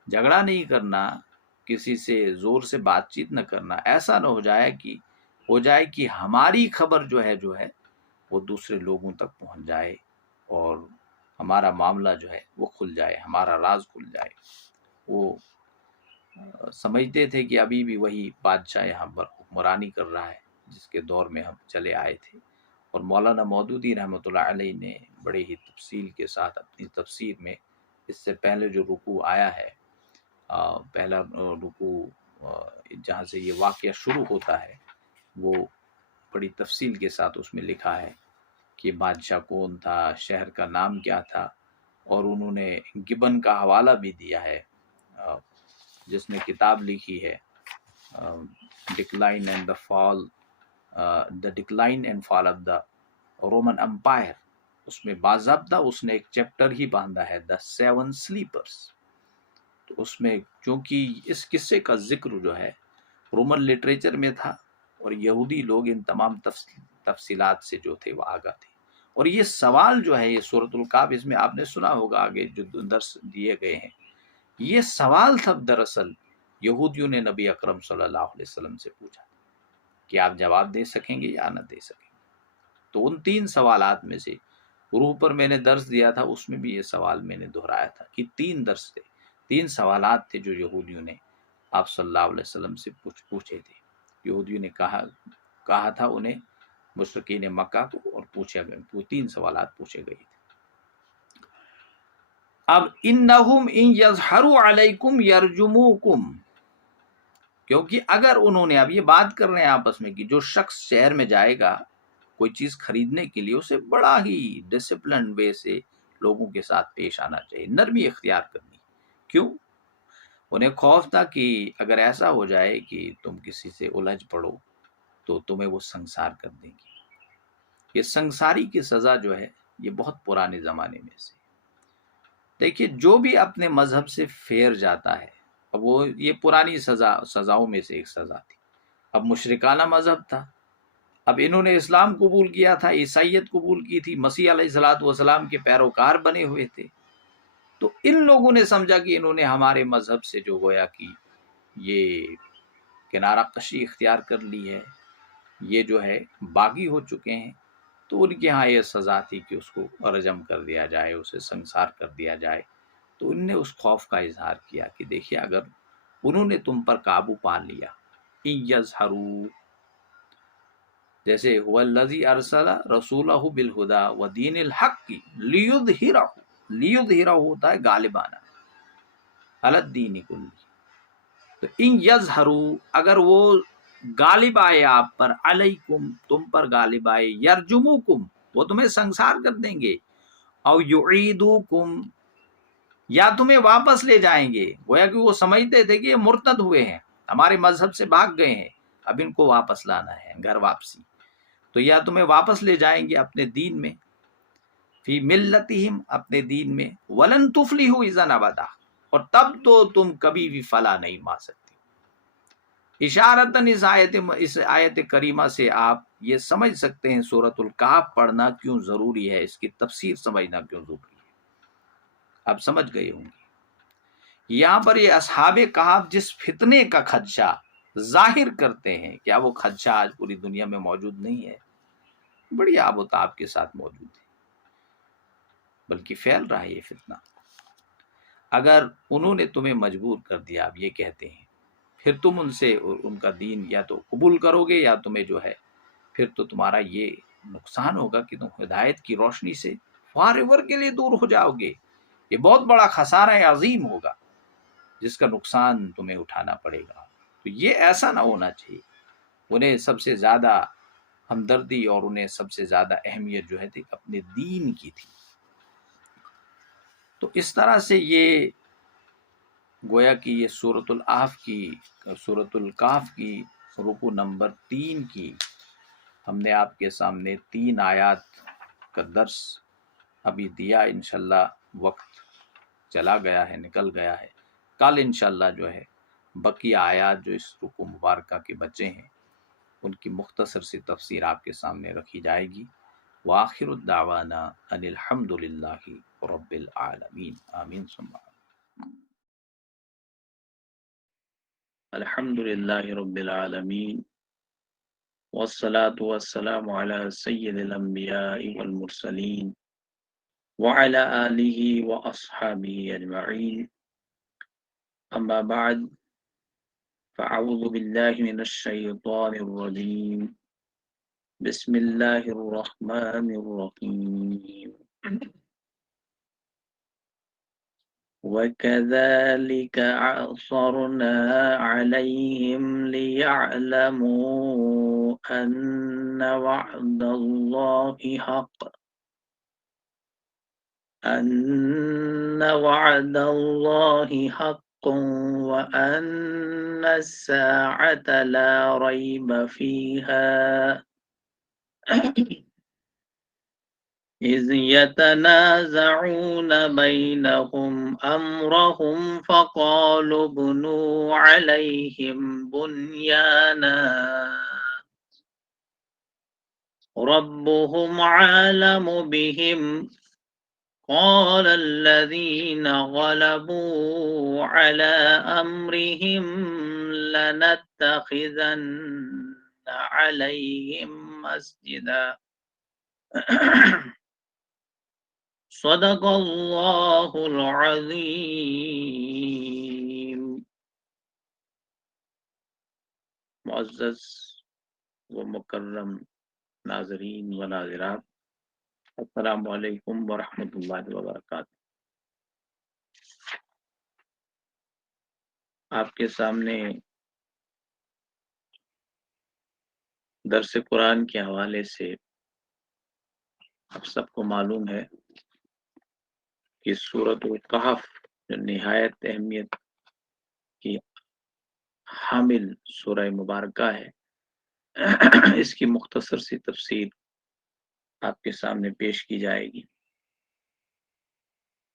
جھگڑا نہیں کرنا، کسی سے زور سے بات چیت نہ کرنا، ایسا نہ ہو جائے کہ ہماری خبر جو ہے وہ دوسرے لوگوں تک پہنچ جائے اور ہمارا معاملہ جو ہے وہ کھل جائے، ہمارا راز کھل جائے۔ وہ سمجھتے تھے کہ ابھی بھی وہی بادشاہ یہاں پر حکمرانی کر رہا ہے جس کے دور میں ہم چلے آئے تھے۔ اور مولانا مودودی رحمۃ اللہ علیہ نے بڑے ہی تفصیل کے ساتھ اپنی تفسیر میں اس سے پہلے جو رکوع آیا ہے، پہلا رکوع جہاں سے یہ واقعہ شروع ہوتا ہے، وہ بڑی تفصیل کے ساتھ اس میں لکھا ہے کہ بادشاہ کون تھا، شہر کا نام کیا تھا، اور انہوں نے گبن کا حوالہ بھی دیا ہے جس نے کتاب لکھی ہے decline and fall of the Roman empire. اس میں باضابطہ اس نے ایک چیپٹر ہی باندھا ہے دا 7 سلیپرز۔ تو اس میں چونکہ اس قصے کا ذکر جو ہے رومن لٹریچر میں تھا، اور یہودی لوگ ان تمام تفصیلات سے جو تھے وہ آگاہ تھے۔ اور یہ سوال جو ہے یہ سورۃ الکہف، اس میں آپ نے سنا ہوگا آگے جو درس دیے گئے ہیں، یہ سوال تھا دراصل یہودیوں نے نبی اکرم صلی اللہ علیہ وسلم سے پوچھا کہ آپ جواب دے سکیں گے یا نہ دے سکیں گے۔ تو ان 3 سوالات میں سے روح پر میں نے درس دیا تھا، اس میں بھی یہ سوال میں نے دہرایا تھا کہ 3 درس تھے، 3 سوالات تھے جو یہودیوں نے آپ صلی اللہ علیہ وسلم سے پوچھے تھے۔ یہودیوں نے کہا تھا انہیں، مشرکین مکہ کو، اور پوچھا گیا، 3 سوالات پوچھے گئے تھے۔ اب انہم ان یظہروا علیکم یرجموکم، کیونکہ اگر انہوں نے، اب یہ بات کر رہے ہیں آپس میں کہ جو شخص شہر میں جائے گا کوئی چیز خریدنے کے لیے، اسے بڑا ہی ڈسپلن وے سے لوگوں کے ساتھ پیش آنا چاہیے، نرمی اختیار کرنی۔ کیوں؟ انہیں خوف تھا کہ اگر ایسا ہو جائے کہ تم کسی سے الجھ پڑو تو تمہیں وہ سنسار کر دیں گی۔ یہ سنساری کی سزا جو ہے یہ بہت پرانے زمانے میں سے، دیکھیے جو بھی اپنے مذہب سے پھیر جاتا ہے، اب وہ یہ پرانی سزاؤں میں سے ایک سزا تھی۔ اب مشرکانہ مذہب تھا، اب انہوں نے اسلام قبول کیا تھا، عیسائیت قبول کی تھی، مسیح علیہ الصلوۃ والسلام کے پیروکار بنے ہوئے تھے، تو ان لوگوں نے سمجھا کہ انہوں نے ہمارے مذہب سے جو گویا کہ یہ کنارہ کشی اختیار کر لی ہے، یہ جو ہے باغی ہو چکے ہیں، تو ان کے ہاں یہ سزا تھی کہ اس کو رجم کر دیا جائے، اسے سنسار کر دیا جائے۔ تو ان نے اس خوف کا اظہار کیا کہ دیکھیے اگر انہوں نے تم پر قابو پا لیا، ان یظہروا، جیسے هو الذی ارسل رسولہ بالہدی ودین الحق لیظہرہ ہوتا ہے غالبانہ علی الدین کلہ۔ تو ان یظہروا، اگر وہ غالب آئے آپ پر، علیکم تم پر غالب آئے، یرجموکم وہ تمہیں سنسار کر دیں گے، او یعیدوکم یا تمہیں واپس لے جائیں گے۔ گویا کہ وہ سمجھتے تھے کہ یہ مرتد ہوئے ہیں، ہمارے مذہب سے بھاگ گئے ہیں، اب ان کو واپس لانا ہے، گھر واپسی۔ تو یا تمہیں واپس لے جائیں گے اپنے دین میں، فی ملتہم اپنے دین میں، ولن تفلحوا اذا ابدا، اور تب تو تم کبھی بھی فلاح نہیں پا سکتے۔ اشارتاً اس آیت کریمہ سے آپ یہ سمجھ سکتے ہیں سورۃ الکہف پڑھنا کیوں ضروری ہے، اس کی تفسیر سمجھنا کیوں ضروری ہے، آپ سمجھ گئے ہوں گے۔ یہاں پر یہ اصحاب کہف جس فتنے کا خدشہ ظاہر کرتے ہیں، کیا وہ خدشہ آج پوری دنیا میں موجود نہیں ہے؟ بڑی آب و تاب کے ساتھ موجود ہے، بلکہ پھیل رہا ہے یہ فتنہ۔ اگر انہوں نے تمہیں مجبور کر دیا، آپ یہ کہتے ہیں، پھر تم ان سے ان کا دین یا تو قبول کرو گے یا تمہیں جو ہے پھر تو تمہارا یہ نقصان ہوگا کہ تم ہدایت کی روشنی سے فار ایور کے لیے دور ہو جاؤ گے۔ یہ بہت بڑا خسارہ عظیم ہوگا جس کا نقصان تمہیں اٹھانا پڑے گا۔ تو یہ ایسا نہ ہونا چاہیے۔ انہیں سب سے زیادہ ہمدردی اور انہیں سب سے زیادہ اہمیت جو ہے تھی اپنے دین کی تھی۔ تو اس طرح سے یہ گویا کہ یہ سورۃ الکہف کی رکوع نمبر 3 کی ہم نے آپ کے سامنے 3 آیات کا درس ابھی دیا۔ انشاءاللہ وقت چلا گیا ہے، نکل گیا ہے۔ کل انشاءاللہ جو ہے بقیہ آیات جو اس رکوع مبارکہ کے بچے ہیں ان کی مختصر سی تفسیر آپ کے سامنے رکھی جائے گی۔ وآخر الدعوانا ان الحمد للہ رب العالمین، آمین ثم آمین۔ الحمد للہ رب العالمین، والصلاة والسلام على سید الانبیاء والمرسلین وعلى آلہ واصحابہ اجمعین، اما بعد فاعوذ باللہ من الشیطان الرجیم، بسم اللہ الرحمن الرحیم۔ وَكَذَلِكَ أَعْثَرْنَا عَلَيْهِمْ لِيَعْلَمُوا أَنَّ وَعْدَ اللَّهِ حَقٌّ وَأَنَّ السَّاعَةَ لَا رَيْبَ فِيهَا إِذْ يَتَنَازَعُونَ بَيْنَهُمْ أَمْرَهُمْ فَقَالُوا ابْنُوا عَلَيْهِمْ بُنْيَانًا رَبُّهُمْ عَالَمُ بِهِمْ قَالَ الَّذِينَ غَلَبُوا عَلَى أَمْرِهِمْ لَنَتَّخِذَنَّ عَلَيْهِمْ مَسْجِدًا۔ صدق اللہ العظیم۔ معزز و مکرم ناظرین و ناظرات، السلام علیکم ورحمۃ اللہ وبرکاتہ۔ آپ کے سامنے درس قرآن کے حوالے سے آپ سب کو معلوم ہے کہ سورۃ الکہف جو نہایت اہمیت کی حامل سورہ مبارکہ ہے، اس کی مختصر سی تفسیر آپ کے سامنے پیش کی جائے گی،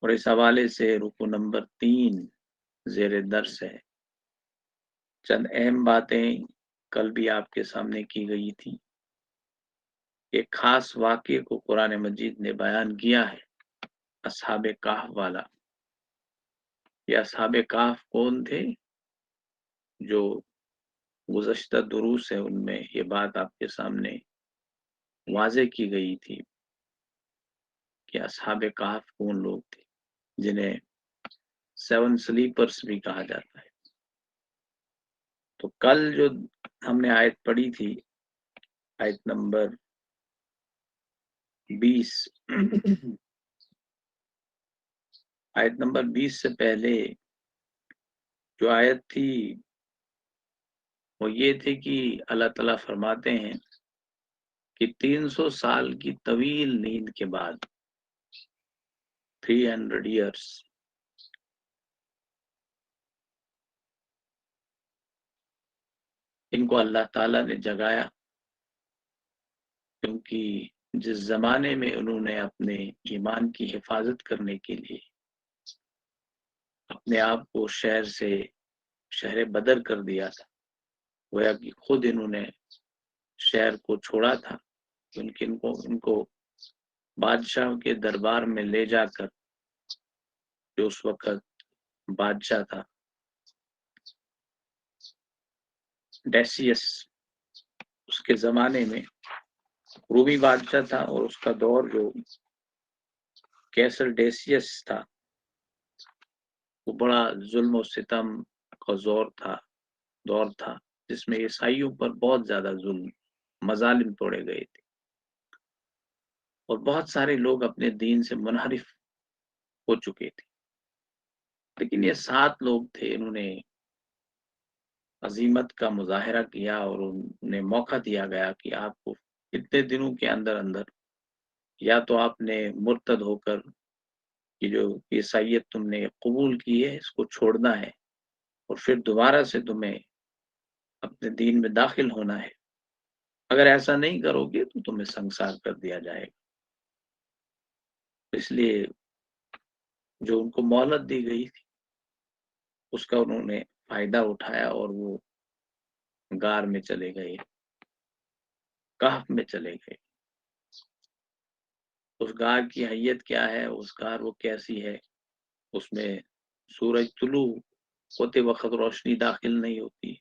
اور اس حوالے سے رکوع نمبر 3 زیر درس ہے۔ چند اہم باتیں کل بھی آپ کے سامنے کی گئی تھی۔ ایک خاص واقعے کو قرآن مجید نے بیان کیا ہے، اصحاب کہف والا۔ یہ اصحاب کہف کون تھے؟ جو گزشتہ دروس ہے ان میں یہ بات آپ کے سامنے واضح کی گئی تھی کہ اصحاب کہف کون لوگ تھے، جنہیں 7 سلیپرز بھی کہا جاتا ہے۔ تو کل جو ہم نے آیت پڑھی تھی، آیت نمبر 20 آیت نمبر 20 سے پہلے جو آیت تھی وہ یہ تھی کہ اللہ تعالیٰ فرماتے ہیں کہ 300 سال کی طویل نیند کے بعد 300 ایئرس ان کو اللہ تعالیٰ نے جگایا، کیونکہ جس زمانے میں انہوں نے اپنے ایمان کی حفاظت کرنے کے لیے اپنے آپ کو شہر بدر کر دیا تھا، گویا کہ خود انہوں نے شہر کو چھوڑا تھا، ان کو بادشاہ کے دربار میں لے جا کر جو اس وقت بادشاہ تھا، ڈیسیس، اس کے زمانے میں رومی بادشاہ تھا، اور اس کا دور جو کیسر ڈیسیس تھا وہ بڑا ظلم و ستم کا دور تھا، جس میں عیسائیوں پر بہت زیادہ ظلم مظالم توڑے گئے تھے، اور بہت سارے لوگ اپنے دین سے منحرف ہو چکے تھے۔ لیکن یہ 7 لوگ تھے، انہوں نے عظیمت کا مظاہرہ کیا، اور انہیں موقع دیا گیا کہ آپ کو اتنے دنوں کے اندر اندر یا تو آپ نے مرتد ہو کر کہ جو عیسائیت تم نے قبول کی ہے اس کو چھوڑنا ہے، اور پھر دوبارہ سے تمہیں اپنے دین میں داخل ہونا ہے، اگر ایسا نہیں کرو گے تو تمہیں سنسار کر دیا جائے گا۔ اس لیے جو ان کو مہلت دی گئی تھی اس کا انہوں نے فائدہ اٹھایا، اور وہ غار میں چلے گئے، کہف میں چلے گئے۔ اس غار کی حیت کیا ہے، اس غار وہ کیسی ہے، اس میں سورج طلوع ہوتے وقت روشنی داخل نہیں ہوتی،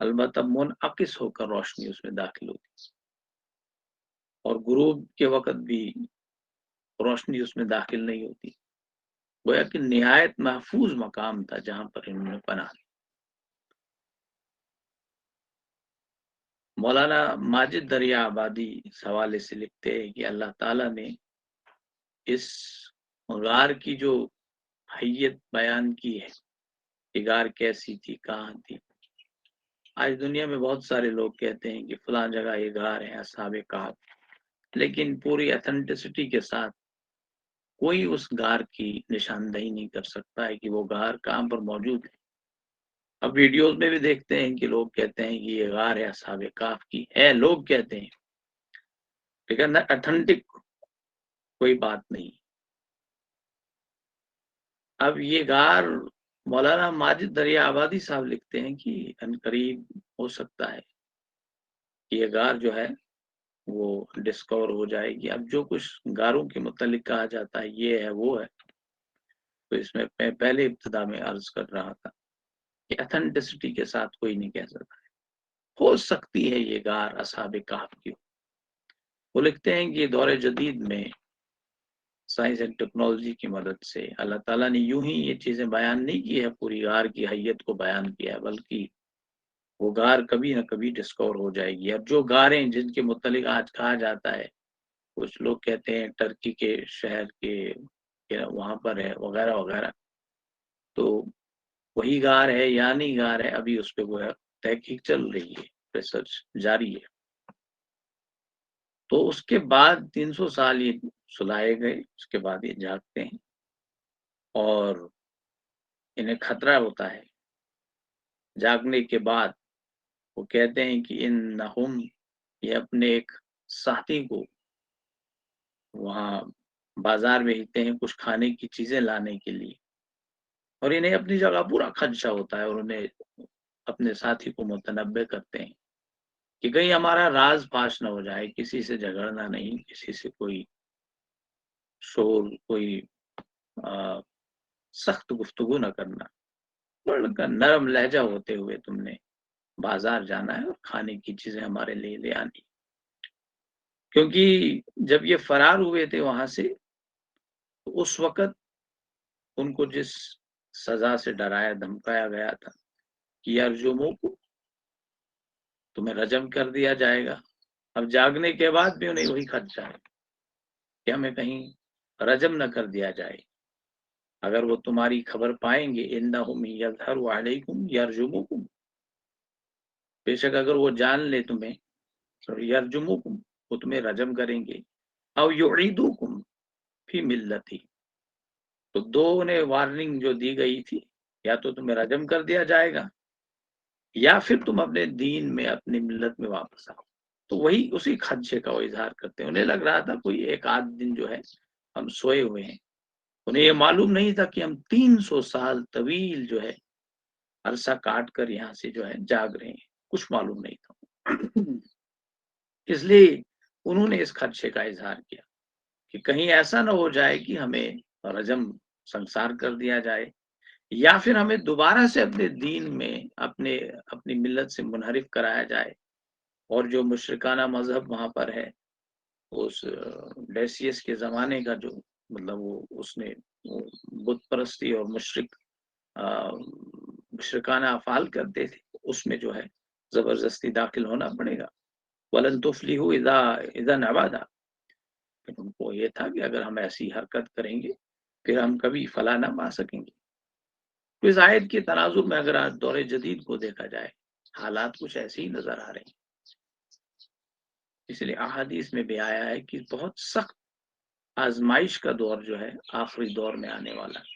البتہ منعکس ہو کر روشنی اس میں داخل ہوتی، اور غروب کے وقت بھی روشنی اس میں داخل نہیں ہوتی۔ گویا کہ نہایت محفوظ مقام تھا جہاں پر انہوں نے پناہ لی۔ مولانا ماجد دریا آبادی اس حوالے سے لکھتے ہیں کہ اللہ تعالیٰ نے اس غار کی جو حیت بیان کی ہے کہ غار کیسی تھی، کہاں تھی۔ آج دنیا میں بہت سارے لوگ کہتے ہیں کہ فلاں جگہ یہ غار ہے، اصحاب کہف، لیکن پوری ایتھنٹسٹی کے ساتھ کوئی اس غار کی نشاندہی نہیں کر سکتا ہے کہ وہ غار کہاں پر موجود ہے۔ اب ویڈیوز میں بھی دیکھتے ہیں کہ لوگ کہتے ہیں کہ یہ غار ہے اصحاب کہف کی ہے، لوگ کہتے ہیں، لیکن ایتھنٹک کوئی بات نہیں۔ اب یہ غار مولانا ماجد دریا آبادی صاحب لکھتے ہیں کہ ان قریب ہو سکتا ہے کہ یہ غار جو ہے وہ ڈسکور ہو جائے گی۔ اب جو کچھ غاروں کے متعلق کہا جاتا ہے یہ ہے وہ ہے، تو اس میں پہلے ابتدا میں عرض کر رہا تھا کہ ایتھنٹسٹی کے ساتھ کوئی نہیں کہہ سکتا ہے۔ ہو سکتی ہے یہ غار اصحاب کہف کی ہو۔ وہ لکھتے ہیں کہ دور جدید میں سائنس اینڈ ٹیکنالوجی کی مدد سے اللہ تعالیٰ نے یوں ہی یہ چیزیں بیان نہیں کی ہے، پوری غار کی حیت کو بیان کیا ہے، بلکہ وہ غار کبھی نہ کبھی ڈسکور ہو جائے گی۔ اب جو غاریں جن کے متعلق آج کہا جاتا ہے، کچھ لوگ کہتے ہیں ٹرکی کے شہر کے وہاں پر ہے وغیرہ وغیرہ، تو وہی غار ہے یا نہیں غار ہے، ابھی اس پہ وہ ہے تحقیق چل رہی ہے، ریسرچ جاری ہے۔ تو اس کے بعد 300 سال یہ سلائے گئے، اس کے بعد یہ جاگتے ہیں اور انہیں خطرہ ہوتا ہے۔ جاگنے کے بعد وہ کہتے ہیں کہ ان نہم، یہ اپنے ایک ساتھی کو وہاں بازار بھیجتے ہیں کچھ کھانے کی چیزیں لانے کے لیے، اور انہیں اپنی جگہ پورا خدشہ ہوتا ہے، اور انہیں اپنے ساتھی کو متنبع کرتے ہیں کہ کہیں ہمارا راز فاش نہ ہو جائے، کسی سے جھگڑنا نہیں، کسی سے کوئی شور، کوئی سخت گفتگو نہ کرنا، بڑا نرم لہجہ ہوتے ہوئے تم نے بازار جانا ہے اور کھانے کی چیزیں ہمارے لیے لے آنی، کیونکہ جب یہ فرار ہوئے تھے وہاں سے تو اس وقت ان کو جس سزا سے ڈرایا دھمکایا گیا تھا کہ ارجموں کو تمہیں رجم کر دیا جائے گا، اب جاگنے کے بعد بھی انہیں وہی خدشہ ہے کہ ہمیں کہیں رجم نہ کر دیا جائے، اگر وہ تمہاری خبر پائیں گے انہم یظہروا علیکم یرجموکم، بے شک اگر وہ جان لے تمہیں تو یرجموکم، وہ تمہیں رجم کریں گے، او یعیدوکم فی ملتی، تو دو نے وارننگ جو دی گئی تھی، یا تو تمہیں رجم کر دیا جائے گا یا پھر تم اپنے دین میں اپنی ملت میں واپس آؤ۔ تو وہی اسی خدشے کا وہ اظہار کرتے ہیں، انہیں لگ رہا تھا کوئی ایک آدھ دن جو ہے ہم سوئے ہوئے ہیں، انہیں یہ معلوم نہیں تھا کہ ہم 300 سال طویل جو ہے عرصہ کاٹ کر یہاں سے جو ہے جاگ رہے ہیں، کچھ معلوم نہیں تھا۔ اس لیے انہوں نے اس خدشے کا اظہار کیا کہ کہیں ایسا نہ ہو جائے کہ ہمیں رجم سنسار کر دیا جائے، یا پھر ہمیں دوبارہ سے اپنے دین میں اپنی ملت سے منحرف کرایا جائے، اور جو مشرکانہ مذہب وہاں پر ہے، اس ڈیسیس کے زمانے کا، جو مطلب وہ اس نے وہ بت پرستی اور مشرکانہ افعال کرتے تھے، اس میں جو ہے زبردستی داخل ہونا پڑے گا۔ ولن تفلحوا اذا ابدا، ان کو یہ تھا کہ اگر ہم ایسی حرکت کریں گے پھر ہم کبھی فلاح نہ پا سکیں گے۔ تو اس آیت کے تناظر میں اگر آج دور جدید کو دیکھا جائے، حالات کچھ ایسے ہی نظر آ رہے ہیں۔ اس لیے احادیث میں بھی آیا ہے کہ بہت سخت آزمائش کا دور جو ہے آخری دور میں آنے والا ہے،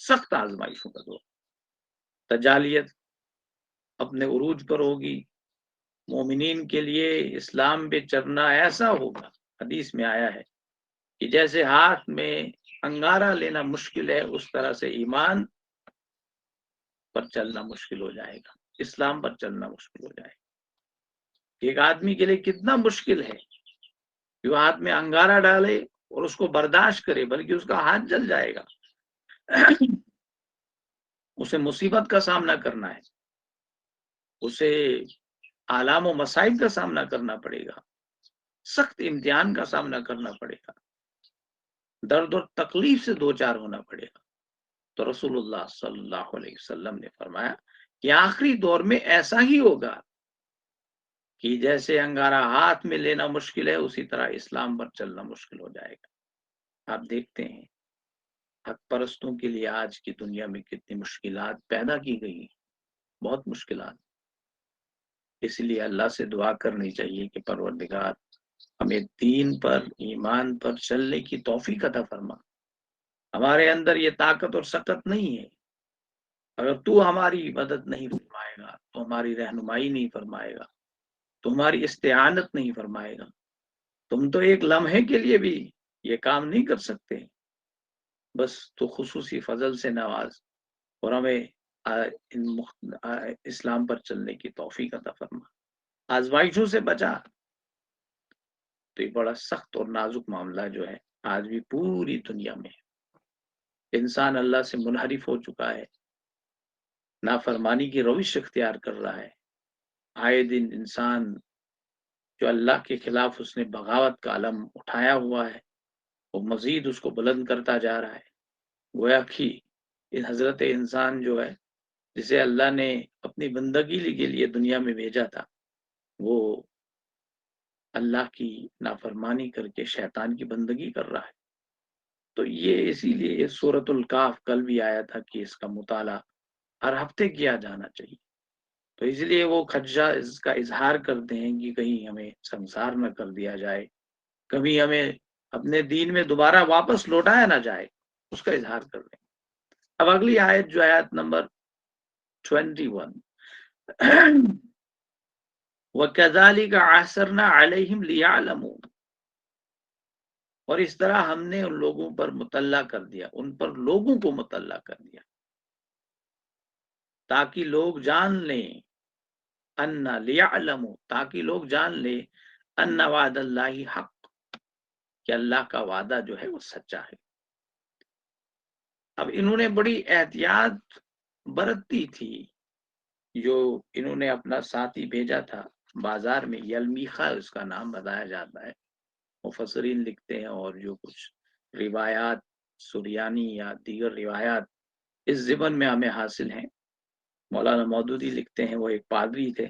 سخت آزمائشوں کا دور، تجالیت اپنے عروج پر ہوگی، مومنین کے لیے اسلام پہ چلنا ایسا ہوگا، حدیث میں آیا ہے کہ جیسے ہاتھ میں انگارہ لینا مشکل ہے، اس طرح سے ایمان پر چلنا مشکل ہو جائے گا، اسلام پر چلنا مشکل ہو جائے گا۔ ایک آدمی کے لیے کتنا مشکل ہے کہ وہ ہاتھ میں انگارہ ڈالے اور اس کو برداشت کرے، بلکہ اس کا ہاتھ جل جائے گا، اسے مصیبت کا سامنا کرنا ہے، اسے آلام و مصائب کا سامنا کرنا پڑے گا، سخت امتحان کا سامنا کرنا پڑے گا، درد اور تکلیف سے دوچار ہونا پڑے گا۔ تو رسول اللہ صلی اللہ علیہ وسلم نے فرمایا کہ آخری دور میں ایسا ہی ہوگا کہ جیسے انگارہ ہاتھ میں لینا مشکل ہے، اسی طرح اسلام پر چلنا مشکل ہو جائے گا۔ آپ دیکھتے ہیں حق پرستوں کے لیے آج کی دنیا میں کتنی مشکلات پیدا کی گئی ہیں، بہت مشکلات۔ اس لیے اللہ سے دعا کرنی چاہیے کہ پروردگار ہمیں دین پر، ایمان پر چلنے کی توفیق عطا فرما۔ ہمارے اندر یہ طاقت اور سکت نہیں ہے، اگر تو ہماری مدد نہیں فرمائے گا، تو ہماری رہنمائی نہیں فرمائے گا، تو ہماری استعانت نہیں فرمائے گا، تم تو ایک لمحے کے لیے بھی یہ کام نہیں کر سکتے، بس تو خصوصی فضل سے نواز اور ہمیں اسلام پر چلنے کی توفیق عطا فرما، آزمائشوں سے بچا۔ تو یہ بڑا سخت اور نازک معاملہ جو ہے آج بھی پوری دنیا میں ہے۔ انسان اللہ سے منحرف ہو چکا ہے، نافرمانی کی روش اختیار کر رہا ہے، آئے دن انسان جو اللہ کے خلاف اس نے بغاوت کا علم اٹھایا ہوا ہے، وہ مزید اس کو بلند کرتا جا رہا ہے۔ گویا کہ ان حضرت انسان جو ہے، جسے اللہ نے اپنی بندگی کے لیے دنیا میں بھیجا تھا، وہ اللہ کی نافرمانی کر کے شیطان کی بندگی کر رہا ہے۔ تو یہ اسی لیے سورۃ الکاف کل بھی آیا تھا کہ اس کا مطالعہ ہر ہفتے کیا جانا چاہیے۔ تو اس لیے وہ خدشہ اس کا اظہار کرتے ہیں کہ کہیں ہمیں سنسار نہ کر دیا جائے، کبھی ہمیں اپنے دین میں دوبارہ واپس لوٹایا نہ جائے، اس کا اظہار کر دیں۔ اب اگلی آیت جو آیت نمبر 21، وَكَذَلِكَ عَثَرْنَا عَلَيْهِمْ لِيَعْلَمُوا، اور اس طرح ہم نے ان لوگوں پر مطلع کر دیا، ان پر لوگوں کو مطلع کر دیا تاکہ لوگ جان لیں، ان لیعلموا، تاکہ لوگ جان لیں، ان وعد اللہ حق، کہ اللہ کا وعدہ جو ہے وہ سچا ہے۔ اب انہوں نے بڑی احتیاط برتی تھی، جو انہوں نے اپنا ساتھی بھیجا تھا بازار میں، یلمیخا اس کا نام بتایا جاتا ہے، مفسرین لکھتے ہیں، اور جو کچھ روایات سریانی یا دیگر روایات اس ضمن میں ہمیں حاصل ہیں، مولانا مودودی لکھتے ہیں وہ ایک پادری تھے،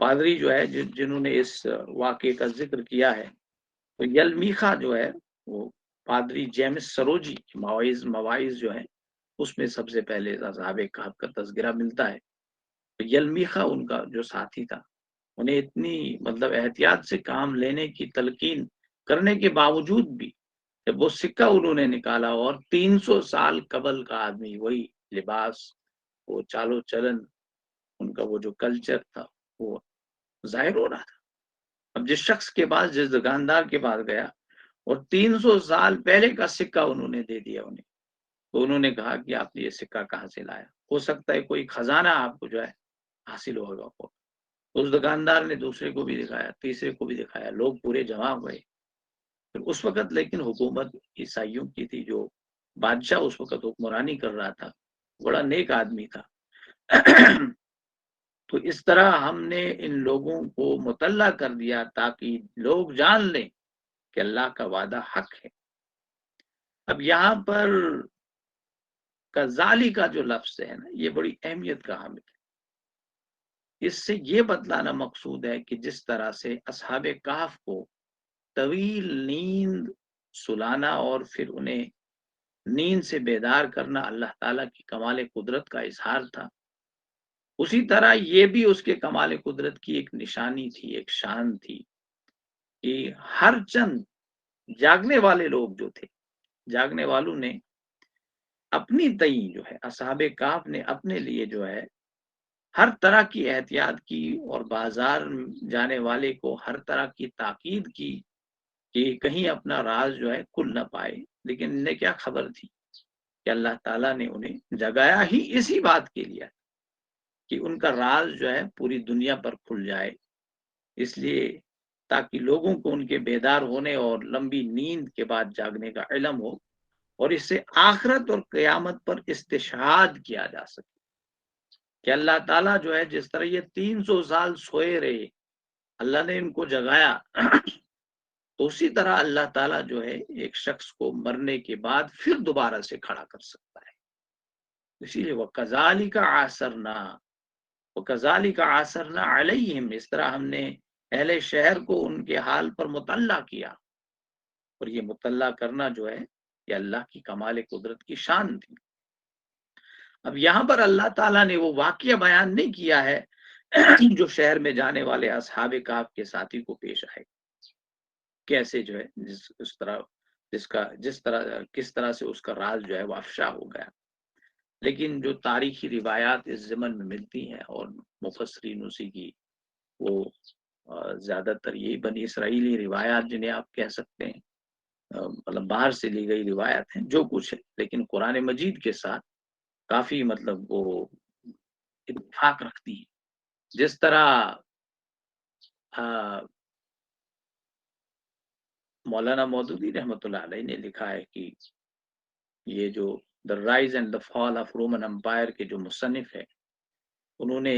پادری جو ہے جنہوں نے اس واقعے کا ذکر کیا ہے، تو یلمیخا جو ہے وہ پادری جیمس سروجی مواعظ جو ہیں اس میں سب سے پہلے اصحاب کہف کا تذکرہ ملتا ہے۔ تو یلمیخا ان کا جو ساتھی تھا، انہیں اتنی مطلب احتیاط سے کام لینے کی تلقین کرنے کے باوجود بھی جب وہ سکہ انہوں نے نکالا، اور 300 سال قبل کا آدمی، وہی لباس، وہ چالو چلن، ان کا وہ جو کلچر تھا وہ ظاہر ہو رہا تھا۔ اب جس شخص کے پاس، جس دکاندار کے پاس گیا اور 300 سال پہلے کا سکہ انہوں نے دے دیا انہیں، تو انہوں نے کہا کہ آپ نے یہ سکہ کہاں سے لایا؟ ہو سکتا ہے کوئی خزانہ آپ کو جو ہے حاصل ہوگا۔ اس دکاندار نے دوسرے کو بھی دکھایا، تیسرے کو بھی دکھایا، لوگ پورے جمع ہوئے۔ پھر اس وقت لیکن حکومت عیسائیوں کی تھی، جو بادشاہ اس وقت حکمرانی کر رہا تھا، بڑا نیک آدمی تھا۔ تو اس طرح ہم نے ان لوگوں کو مطلع کر دیا تاکہ لوگ جان لیں کہ اللہ کا وعدہ حق ہے۔ اب یہاں پر کذالی کا جو لفظ ہے نا، یہ بڑی اہمیت کا حامل ہے۔ اس سے یہ بتلانا مقصود ہے کہ جس طرح سے اصحاب کہف کو طویل نیند سلانا اور پھر انہیں نیند سے بیدار کرنا اللہ تعالیٰ کی کمال قدرت کا اظہار تھا، اسی طرح یہ بھی اس کے کمال قدرت کی ایک نشانی تھی، ایک شان تھی کہ ہر چند جاگنے والے لوگ جو تھے، جاگنے والوں نے اپنی تئیں جو ہے، اصحاب کہف نے اپنے لیے جو ہے ہر طرح کی احتیاط کی، اور بازار جانے والے کو ہر طرح کی تاکید کی کہ کہیں اپنا راز جو ہے کھل نہ پائے۔ لیکن انہیں کیا خبر تھی کہ اللہ تعالیٰ نے انہیں جگایا ہی اسی بات کے لیے کہ ان کا راز جو ہے پوری دنیا پر کھل جائے، اس لیے تاکہ لوگوں کو ان کے بیدار ہونے اور لمبی نیند کے بعد جاگنے کا علم ہو، اور اس سے آخرت اور قیامت پر استشہاد کیا جا سکے کہ اللہ تعالیٰ جو ہے جس طرح یہ 300 سال سوئے رہے، اللہ نے ان کو جگایا، تو اسی طرح اللہ تعالیٰ جو ہے ایک شخص کو مرنے کے بعد پھر دوبارہ سے کھڑا کر سکتا ہے۔ اسی لیے وَكَذَلِكَ عَثَرْنَا وَكَذَلِكَ عَثَرْنَا عَلَيْهِمْ، اس طرح ہم نے اہل شہر کو ان کے حال پر مطلع کیا، اور یہ مطلع کرنا جو ہے یہ اللہ کی کمال قدرت کی شان تھی۔ اب یہاں پر اللہ تعالیٰ نے وہ واقعہ بیان نہیں کیا ہے جو شہر میں جانے والے اصحاب کہف کے ساتھی کو پیش آئے، کیسے جو ہے کس طرح سے اس کا راز جو ہے وہ افشا ہو گیا۔ لیکن جو تاریخی روایات اس ضمن میں ملتی ہیں، اور مفسرین اسی کی وہ زیادہ تر یہی بنی اسرائیلی روایات جنہیں آپ کہہ سکتے ہیں، مطلب باہر سے لی گئی روایات ہیں جو کچھ ہے، لیکن قرآن مجید کے ساتھ کافی مطلب وہ اتفاق رکھتی ہے۔ جس طرح مولانا مودودی رحمۃ اللہ علیہ نے لکھا ہے کہ یہ جو the rise and the fall of Roman empire کے جو مصنف ہے، انہوں نے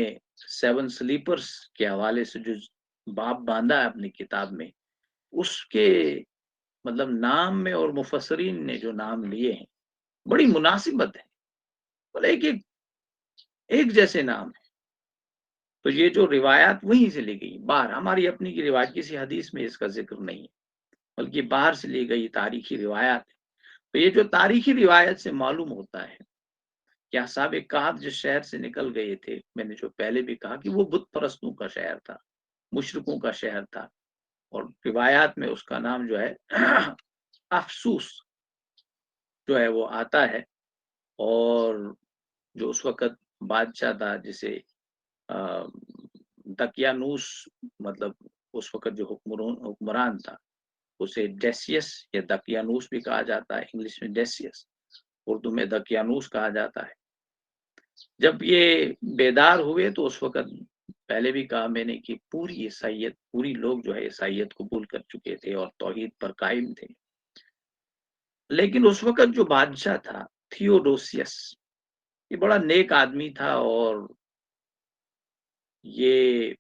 7 سلیپرز کے حوالے سے جو باب باندھا ہے اپنی کتاب میں، اس کے مطلب نام میں اور مفسرین نے جو نام لیے ہیں بڑی مناسبت ہے، بولے ایک جیسے نام ہے۔ تو یہ جو روایات وہیں سے لی گئی، باہر ہماری اپنی کی روایت، کسی حدیث میں اس کا ذکر نہیں ہے، بلکہ باہر سے لی گئی تاریخی روایات ہے۔ تو یہ جو تاریخی روایت سے معلوم ہوتا ہے کہ اصحاب کہف جس شہر سے نکل گئے تھے، میں نے جو پہلے بھی کہا کہ وہ بت پرستوں کا شہر تھا، مشرکوں کا شہر تھا، اور روایات میں اس کا نام جو ہے افسوس جو ہے وہ آتا ہے، اور جو اس وقت بادشاہ تھا جسے دقیانوس، مطلب اس وقت جو حکمران تھا، اسے ڈیسیس یا دقیانوس بھی کہا جاتا ہے، انگلش میں ڈیسیس، اردو میں دقیانوس کہا جاتا ہے۔ جب یہ بیدار ہوئے تو اس وقت پہلے بھی کہا میں نے کہ پوری عیسائیت، پوری لوگ جو ہے عیسائیت قبول کر چکے تھے اور توحید پر قائم تھے، لیکن اس وقت جو بادشاہ تھا تھیوڈوسیس، یہ بڑا نیک آدمی تھا، اور یہ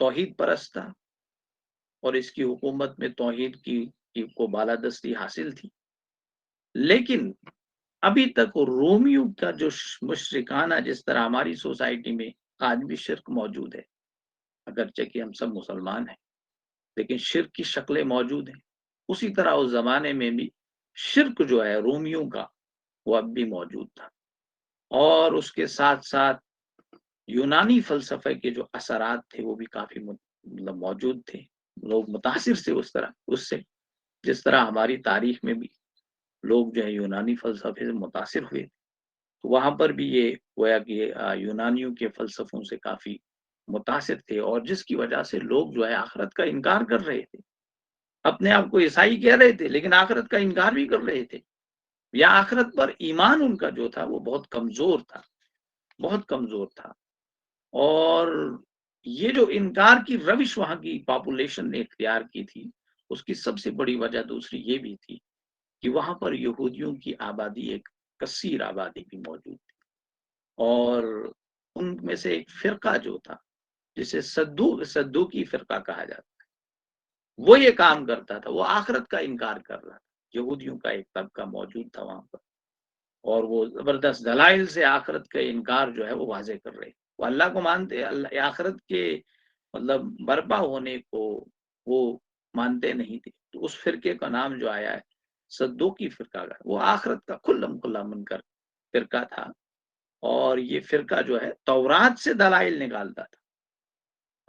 توحید پرست تھا، اور اس کی حکومت میں توحید کی کو بالادستی حاصل تھی۔ لیکن ابھی تک رومیوں کا جو مشرکانہ، جس طرح ہماری سوسائٹی میں آج بھی شرک موجود ہے، اگرچہ کہ ہم سب مسلمان ہیں لیکن شرک کی شکلیں موجود ہیں، اسی طرح اس زمانے میں بھی شرک جو ہے رومیوں کا وہ اب بھی موجود تھا، اور اس کے ساتھ ساتھ یونانی فلسفے کے جو اثرات تھے وہ بھی کافی مطلب موجود تھے، لوگ متاثر سے اس سے جس طرح ہماری تاریخ میں بھی لوگ جو ہے یونانی فلسفے سے متاثر ہوئے، تو وہاں پر بھی یہ گویا کہ یونانیوں کے فلسفوں سے کافی متاثر تھے، اور جس کی وجہ سے لوگ جو ہے آخرت کا انکار کر رہے تھے، اپنے آپ کو عیسائی کہہ رہے تھے لیکن آخرت کا انکار بھی کر رہے تھے، یا آخرت پر ایمان ان کا جو تھا وہ بہت کمزور تھا، بہت کمزور تھا۔ اور یہ جو انکار کی روش وہاں کی پاپولیشن نے اختیار کی تھی، اس کی سب سے بڑی وجہ دوسری یہ بھی تھی کہ وہاں پر یہودیوں کی آبادی ایک کثیر آبادی بھی موجود تھی، اور ان میں سے ایک فرقہ جو تھا جسے صدوقی فرقہ کہا جاتا ہے، وہ یہ کام کرتا تھا، وہ آخرت کا انکار کر رہا تھا۔ یہودیوں کا ایک طبقہ موجود تھا وہاں پر، اور وہ زبردست دلائل سے آخرت کا انکار جو ہے وہ واضح کر رہے، وہ اللہ کو مانتے، اللہ آخرت کے مطلب برپا ہونے کو وہ مانتے نہیں تھے۔ تو اس فرقے کا نام جو آیا ہے صدوقی فرقہ کا، وہ آخرت کا کھلم کھلا منکر فرقہ تھا، اور یہ فرقہ جو ہے تورات سے دلائل نکالتا تھا،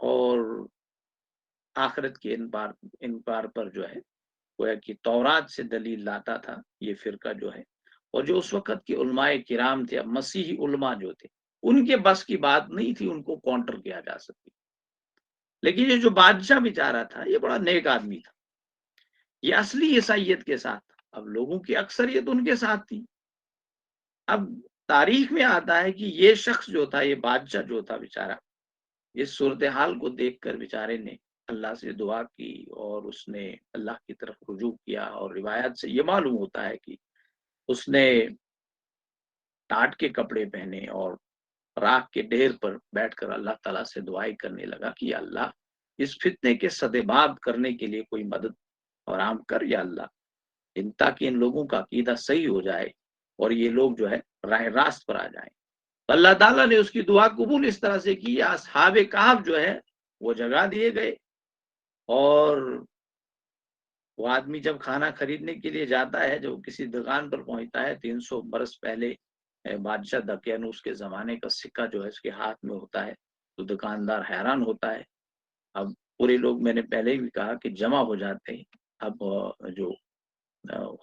اور آخرت کے انکار پر جو ہے گویا کہ تورات سے دلیل لاتا تھا یہ فرقہ جو ہے۔ اور جو اس وقت کے علماء کرام تھے، اب مسیحی علماء جو تھے، ان کے بس کی بات نہیں تھی ان کو کاؤنٹر کیا جا سکتی، لیکن یہ جو بادشاہ بیچارہ تھا یہ بڑا نیک آدمی تھا، یہ اصلی عیسائیت کے ساتھ تھا، اب لوگوں کی اکثریت ان کے ساتھ تھی۔ اب تاریخ میں آتا ہے کہ یہ شخص جو تھا، یہ بادشاہ جو تھا بیچارہ، اس صورتحال کو دیکھ کر بیچارے نے اللہ سے دعا کی، اور اس نے اللہ کی طرف رجوع کیا، اور روایت سے یہ معلوم ہوتا ہے کہ اس نے ٹاٹ کے کپڑے پہنے اور راکھ کے ڈھیر پر بیٹھ کر اللہ تعالیٰ سے دعائیں کرنے لگا کہ یا اللہ اس فتنے کے سدباب کرنے کے لیے کوئی مدد فراہم کر یا اللہ، تاکہ ان لوگوں کا عقیدہ صحیح ہو جائے اور یہ لوگ جو ہے راہ راست پر آ جائیں۔ اللہ تعالیٰ نے اس کی دعا قبول اس طرح سے کی، اصحاب کہف جو ہے وہ جگا دیے گئے، اور وہ آدمی جب کھانا خریدنے کے لیے جاتا ہے، جب کسی دکان پر پہنچتا ہے، 300 برس پہلے بادشاہ دقیانوس کے زمانے کا سکہ جو ہے اس کے ہاتھ میں ہوتا ہے، تو دکاندار حیران ہوتا ہے۔ اب پورے لوگ، میں نے پہلے بھی کہا کہ جمع ہو جاتے ہیں۔ اب جو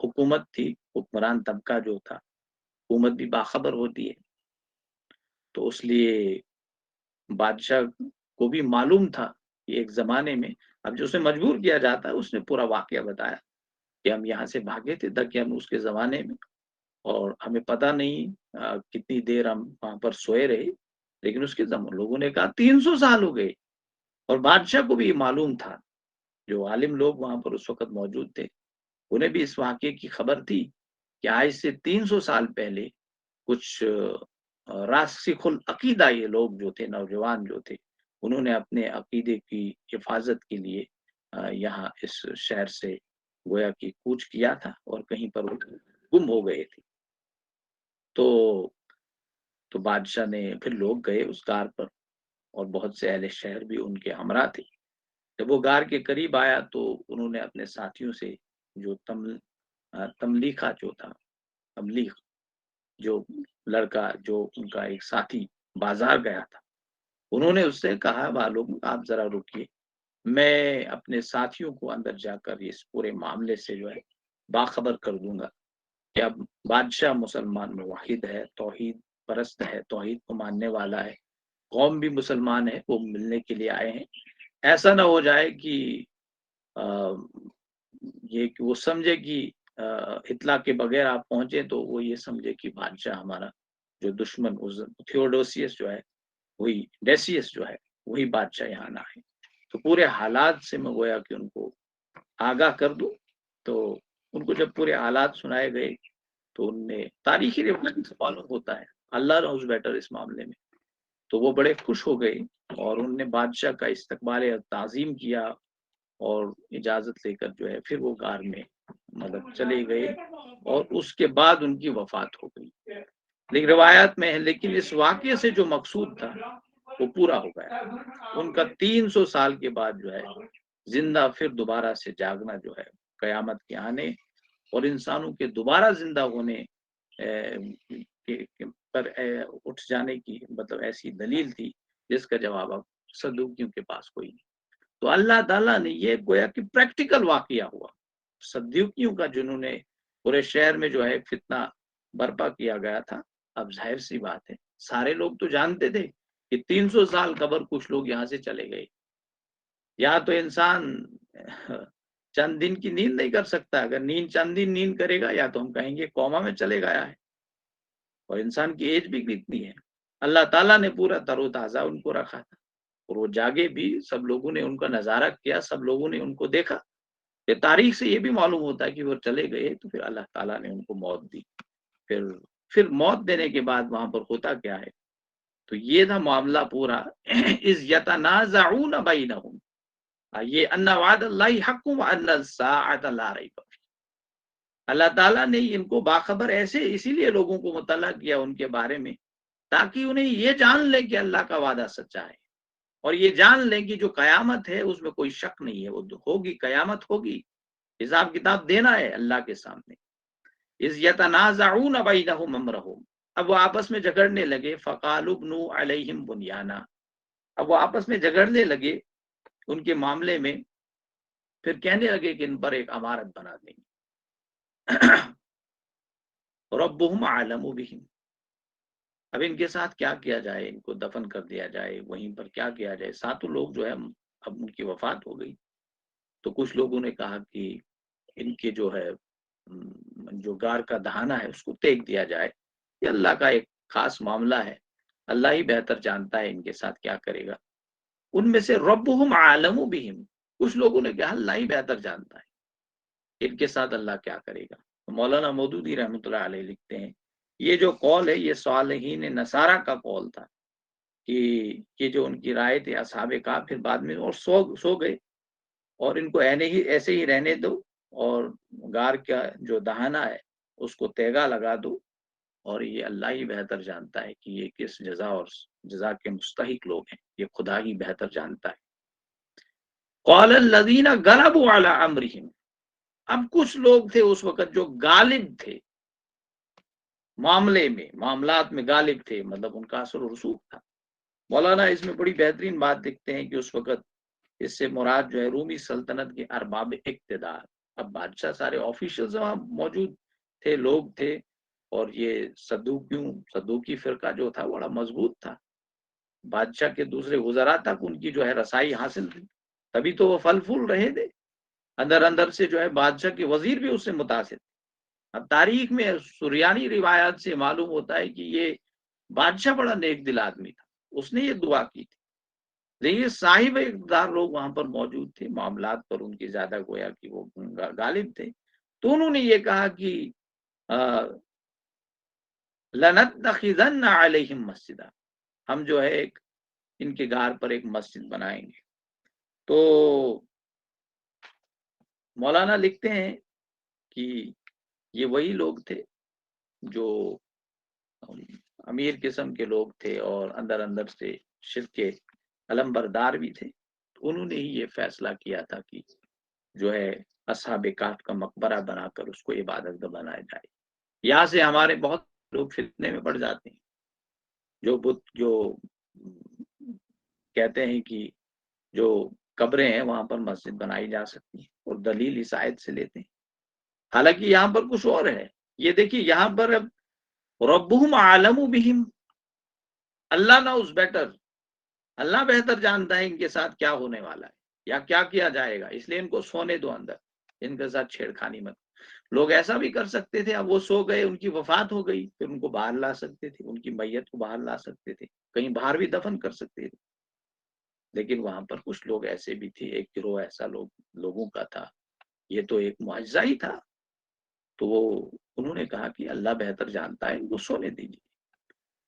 حکومت تھی، حکمران طبقہ جو تھا، حکومت بھی باخبر ہوتی ہے، تو اس لیے بادشاہ کو بھی معلوم تھا کہ ایک زمانے میں، اب جو اسے مجبور کیا جاتا ہے، اس نے پورا واقعہ بتایا کہ ہم یہاں سے بھاگے تھے دقیانوس کے زمانے میں، اور ہمیں پتہ نہیں کتنی دیر ہم وہاں پر سوئے رہے، لیکن اس کے لوگوں نے کہا 300 سال ہو گئے، اور بادشاہ کو بھی یہ معلوم تھا، جو عالم لوگ وہاں پر اس وقت موجود تھے انہیں بھی اس واقعے کی خبر تھی کہ آج سے 300 سال پہلے کچھ راسخ العقیدہ یہ لوگ جو تھے، نوجوان جو تھے، انہوں نے اپنے عقیدے کی حفاظت کے لیے یہاں اس شہر سے گویا کہ کوچ کیا تھا، اور کہیں پر وہ گم ہو گئے تھے۔ تو بادشاہ نے پھر لوگ گئے اس غار پر، اور بہت سے اہل شہر بھی ان کے ہمراہ تھے۔ جب وہ غار کے قریب آیا تو انہوں نے اپنے ساتھیوں سے، جو تملیخہ جو تھا، تملیخ جو لڑکا جو ان کا ایک ساتھی بازار گیا تھا، انہوں نے اس سے کہا معلوم آپ ذرا رکیے، میں اپنے ساتھیوں کو اندر جا کر اس پورے معاملے سے جو ہے باخبر کر دوں گا کہ اب بادشاہ مسلمان موحد ہے، توحید پرست ہے، توحید کو ماننے والا ہے، قوم بھی مسلمان ہے، وہ ملنے کے لیے آئے ہیں۔ ایسا نہ ہو جائے کہ یہ کہ وہ سمجھے کہ اطلاع کے بغیر آپ پہنچے تو وہ یہ سمجھے کہ بادشاہ ہمارا جو دشمن تھیوڈوسیس جو ہے، وہی ڈیسیس جو ہے، وہی بادشاہ یہاں نہ آئے۔ تو پورے حالات سے میں گویا کہ ان کو آگاہ کر دوں۔ تو ان کو جب پورے حالات سنائے گئے تو ان نے تاریخی روایت سے معلوم ہوتا ہے، اللہ نوز بیٹر اس معاملے میں، تو وہ بڑے خوش ہو گئے، اور ان نے بادشاہ کا استقبال تعظیم کیا، اور اجازت لے کر جو ہے پھر وہ غار میں مطلب چلے گئے، اور اس کے بعد ان کی وفات ہو گئی۔ لیکن روایات میں ہے، لیکن اس واقعے سے جو مقصود تھا وہ پورا ہو گیا۔ ان کا 300 سال کے بعد جو ہے زندہ پھر دوبارہ سے جاگنا جو ہے، قیامت کے آنے اور انسانوں کے دوبارہ زندہ ہونے پر اٹھ جانے کی مطلب ایسی دلیل تھی جس کا جواب اب صدوقیوں کے پاس کوئی نہیں۔ تو اللہ تعالیٰ نے یہ گویا کہ پریکٹیکل واقعہ ہوا، صدوقیوں کا جنہوں نے پورے شہر میں جو ہے فتنہ برپا کیا گیا تھا۔ اب ظاہر سی بات ہے، سارے لوگ تو جانتے تھے کہ 300 سال قبر کچھ لوگ یہاں سے چلے گئے، یا تو انسان چند دن کی نیند نہیں کر سکتا، اگر چند دن نیند کرے گا یا تو ہم کہیں گے کوما میں چلے گیا ہے، اور انسان کی ایج بھی کتنی ہے۔ اللہ تعالیٰ نے پورا تر و تازہ ان کو رکھا تھا، اور وہ جاگے بھی، سب لوگوں نے ان کا نظارہ کیا، سب لوگوں نے ان کو دیکھا۔ کہ تاریخ سے یہ بھی معلوم ہوتا ہے کہ وہ چلے گئے تو پھر اللہ تعالیٰ نے ان کو موت دی، پھر پھر موت دینے کے بعد وہاں پر ہوتا کیا ہے؟ تو یہ تھا معاملہ پورا اذ یتنازعون بینہم، یہ ان وعد اللہ حق وان الساعۃ لا ریب فیہ۔ اللہ تعالیٰ نے ان کو باخبر ایسے اسی لیے لوگوں کو مطلع کیا ان کے بارے میں، تاکہ انہیں یہ جان لے کہ اللہ کا وعدہ سچا ہے، اور یہ جان لیں کہ جو قیامت ہے اس میں کوئی شک نہیں ہے، وہ ہوگی، قیامت ہوگی، حساب کتاب دینا ہے اللہ کے سامنے۔ اذ یتنازعون بینہم امرہم، اب وہ آپس میں جھگڑنے لگے، فقالوا ابنوا علیہم بنیانا، اب وہ آپس میں جھگڑنے لگے ان کے معاملے میں، پھر کہنے لگے کہ ان پر ایک عمارت بنا دیں گے۔ ربهم اعلم بہم، اب ان کے ساتھ کیا کیا جائے، ان کو دفن کر دیا جائے، وہیں پر کیا کیا جائے؟ ساتوں لوگ جو ہے اب ان کی وفات ہو گئی، تو کچھ لوگوں نے کہا کہ ان کے جو ہے جو گار کا دہانہ ہے اس کو پھینک دیا جائے، یہ اللہ کا ایک خاص معاملہ ہے، اللہ ہی بہتر جانتا ہے ان کے ساتھ کیا کرے گا۔ ان میں سے ربهم عالم بہم، کچھ لوگوں نے کہا اللہ ہی بہتر جانتا ہے ان کے ساتھ اللہ کیا کرے گا۔ مولانا مودودی رحمۃ اللہ علیہ لکھتے ہیں یہ جو قول ہے یہ صالحین نصارہ کا قول تھا، کہ یہ جو ان کی رائے تھی اصحاب کہف، پھر بعد میں اور سو گئے، اور ان کو ایسے ہی رہنے دو، اور گار کا جو دہانہ ہے اس کو تیگا لگا دو، اور یہ اللہ ہی بہتر جانتا ہے کہ یہ کس جزا اور جزا کے مستحق لوگ ہیں، یہ خدا ہی بہتر جانتا ہے۔ قال الذین غلبوا علی امرہم، اب کچھ لوگ تھے اس وقت جو غالب تھے معاملے میں، معاملات میں غالب تھے، مطلب ان کا اثر و رسوخ تھا۔ مولانا اس میں بڑی بہترین بات دیکھتے ہیں کہ اس وقت اس سے مراد جو ہے رومی سلطنت کے ارباب اقتدار، اب بادشاہ سارے آفیشلز وہاں موجود تھے، لوگ تھے، اور یہ صدوقی فرقہ جو تھا بڑا مضبوط تھا، بادشاہ کے دوسرے وزراء تک ان کی جو ہے رسائی حاصل تھی، تبھی تو وہ پھل پھول رہے تھے، اندر اندر سے جو ہے بادشاہ کے وزیر بھی اس سے متاثر تھے۔ اب تاریخ میں سریانی روایات سے معلوم ہوتا ہے کہ یہ بادشاہ بڑا نیک دل آدمی تھا، اس نے یہ دعا کی تھی، لیکن یہ صاحب اقتدار لوگ وہاں پر موجود تھے، معاملات پر ان کی زیادہ گویا کہ وہ غالب تھے، تو انہوں نے یہ کہا کہ لَنَتَّخِذَنَّ عَلَيْهِمْ مَسْجِدًا، ہم جو ہے ایک ان کے گھر پر ایک مسجد بنائیں گے۔ تو مولانا لکھتے ہیں کہ یہ وہی لوگ تھے جو امیر قسم کے لوگ تھے اور اندر اندر سے شرک کے علم بردار بھی تھے، تو انہوں نے ہی یہ فیصلہ کیا تھا کہ جو ہے اصحاب کہف کا مقبرہ بنا کر اس کو عبادت گاہ بنایا جائے۔ یہاں سے ہمارے بہت لوگ فتنے میں پڑ جاتے ہیں، جو کہتے ہیں کہ جو قبریں ہیں وہاں پر مسجد بنائی جا سکتی ہے، اور دلیل اس آیت سے لیتے ہیں، حالانکہ یہاں پر کچھ اور ہے۔ یہ دیکھیے یہاں پر اب ربهم عالم بہم، اللہ نوز بیٹر، اللہ بہتر جانتا ہے ان کے ساتھ کیا ہونے والا ہے یا کیا کیا جائے گا، اس لیے ان کو سونے دو اندر، ان کے ساتھ چھیڑخانی مت۔ لوگ ایسا بھی کر سکتے تھے، اب وہ سو گئے، ان کی وفات ہو گئی، پھر ان کو باہر لا سکتے تھے، ان کی میت کو باہر لا سکتے تھے، کہیں باہر بھی دفن کر سکتے تھے، لیکن وہاں پر کچھ لوگ ایسے بھی تھے، ایک گروہ ایسا لوگوں کا تھا، یہ تو ایک معجزہ ہی تھا، تو وہ انہوں نے کہا کہ اللہ بہتر جانتا ہے، ان کو سونے دیجیے۔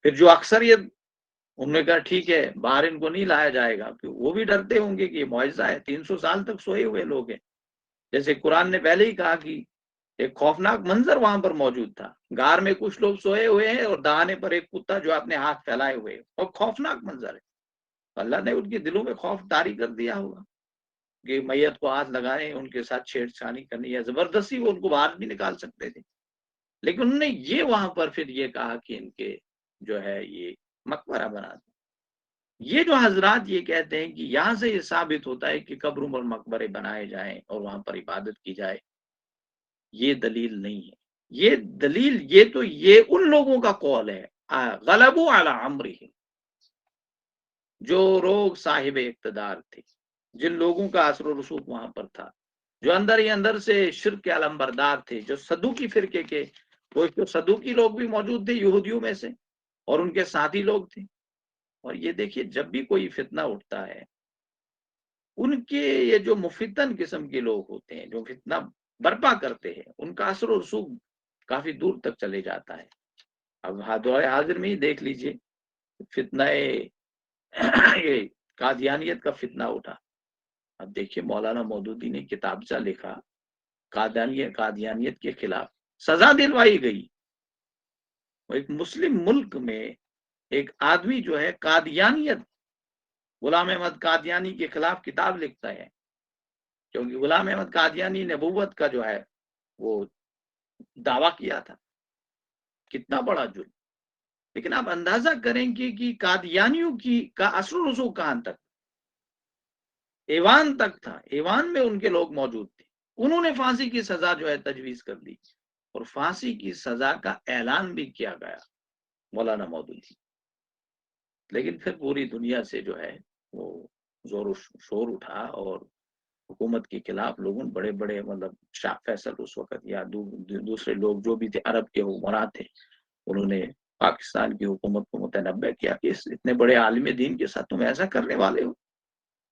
پھر جو اکثریت، انہوں نے کہا ٹھیک ہے باہر ان کو نہیں لایا جائے گا، وہ بھی ڈرتے ہوں گے کہ یہ معجزہ ہے، 300 سال تک سوئے ہوئے لوگ ہیں، جیسے قرآن نے پہلے ہی کہا کہ ایک خوفناک منظر وہاں پر موجود تھا، غار میں کچھ لوگ سوئے ہوئے ہیں اور دہانے پر ایک کتا جو اپنے ہاتھ پھیلائے ہوئے، اور خوفناک منظر ہے، اللہ نے ان کے دلوں میں خوف طاری کر دیا ہوگا کہ میت کو ہاتھ لگائیں، ان کے ساتھ چھیڑ چھانی کرنی یا زبردستی وہ ان کو باہر بھی نکال سکتے تھے، لیکن انہوں نے یہ وہاں پر پھر یہ کہا کہ ان کے جو ہے یہ مقبرہ بنا دیں۔ یہ جو حضرات یہ کہتے ہیں کہ یہاں سے یہ ثابت ہوتا ہے کہ قبروں پر مقبرے بنائے جائیں اور وہاں پر عبادت کی جائے، یہ دلیل نہیں ہے، یہ دلیل یہ ان لوگوں کا قول ہے غلبوا علی امرہم، جو لوگ صاحب اقتدار تھے، جن لوگوں کا اثر و رسوخ وہاں پر تھا، جو اندر ہی اندر سے شرک کے علم بردار تھے، جو صدوقی فرقے کے، وہ جو صدوقی لوگ بھی موجود تھے یہودیوں میں سے، اور ان کے ساتھی لوگ تھے۔ اور یہ دیکھیے جب بھی کوئی فتنہ اٹھتا ہے، ان کے یہ جو مفتن قسم کے لوگ ہوتے ہیں جو فتنہ برپا کرتے ہیں، ان کا اثر و رسوخ کافی دور تک چلے جاتا ہے، اب دور حاضر میں ہی دیکھ لیجئے فتنہ یہ قادیانیت کا فتنہ اٹھا. اب دیکھیے مولانا مودودی نے کتابچہ لکھا قادیانیت کے خلاف، سزا دلوائی گئی. وہ ایک مسلم ملک میں ایک آدمی جو ہے قادیانیت، غلام احمد قادیانی کے خلاف کتاب لکھتا ہے، کیونکہ غلام احمد قادیانی نبوت کا جو ہے وہ دعویٰ کیا تھا. کتنا بڑا جرم. لیکن آپ اندازہ کریں کہ قادیانیوں کا اثر و رسوخ کہاں تک، ایوان تک تھا. ایوان میں ان کے لوگ موجود تھے. انہوں نے پھانسی کی سزا جو ہے تجویز کر دی، اور پھانسی کی سزا کا اعلان بھی کیا گیا مولانا مودودی. لیکن پھر پوری دنیا سے جو ہے وہ زور و شور اٹھا، اور حکومت کے خلاف لوگوں بڑے بڑے مطلب شاہ فیصل اس وقت یا دوسرے لوگ جو بھی تھے عرب کے حکمراں تھے، انہوں نے پاکستان کی حکومت کو متنبع کیا کہ اتنے بڑے عالم دین کے ساتھ تم ایسا کرنے والے ہو.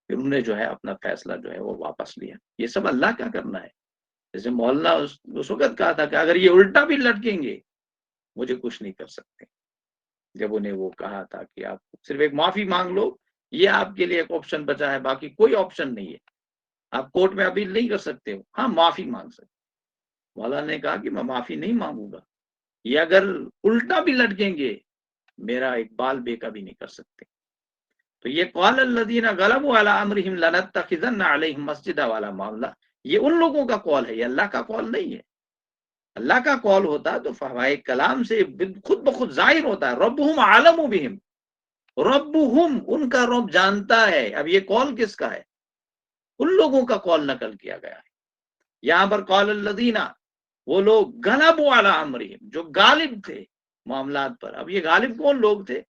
پھر انہوں نے جو ہے اپنا فیصلہ جو ہے وہ واپس لیا. یہ سب اللہ کا کرنا ہے. جیسے مولانا اس وقت کہا تھا کہ اگر یہ الٹا بھی لٹکیں گے مجھے کچھ نہیں کر سکتے. جب انہیں وہ کہا تھا کہ آپ صرف ایک معافی مانگ لو، یہ آپ کے لیے ایک آپشن بچا ہے، باقی کوئی آپشن نہیں ہے. آپ کورٹ میں اپیل نہیں کر سکتے ہو، ہاں معافی مانگ سکتے. مولانا نے کہا کہ میں معافی نہیں مانگوں گا، یہ اگر الٹا بھی لٹکیں گے میرا ایک بال بیکا بھی نہیں کر سکتے. تو یہ قال الذین غلبوا علی امرہم لنتخذن علیہم مسجدا والا معاملہ، یہ ان لوگوں کا قول ہے، یہ اللہ کا قول نہیں ہے. اللہ کا قول ہوتا تو فوائے کلام سے خود بخود ظاہر ہوتا ہے. ربہم عالم بہم، ربہم ان کا رب جانتا ہے. اب یہ قول کس کا ہے؟ ان لوگوں کا قول نقل کیا گیا ہے. یہاں پر قال الذین، وہ لوگ غلبوا علی امرہم جو غالب تھے معاملات پر. اب یہ غالب کون لوگ تھے؟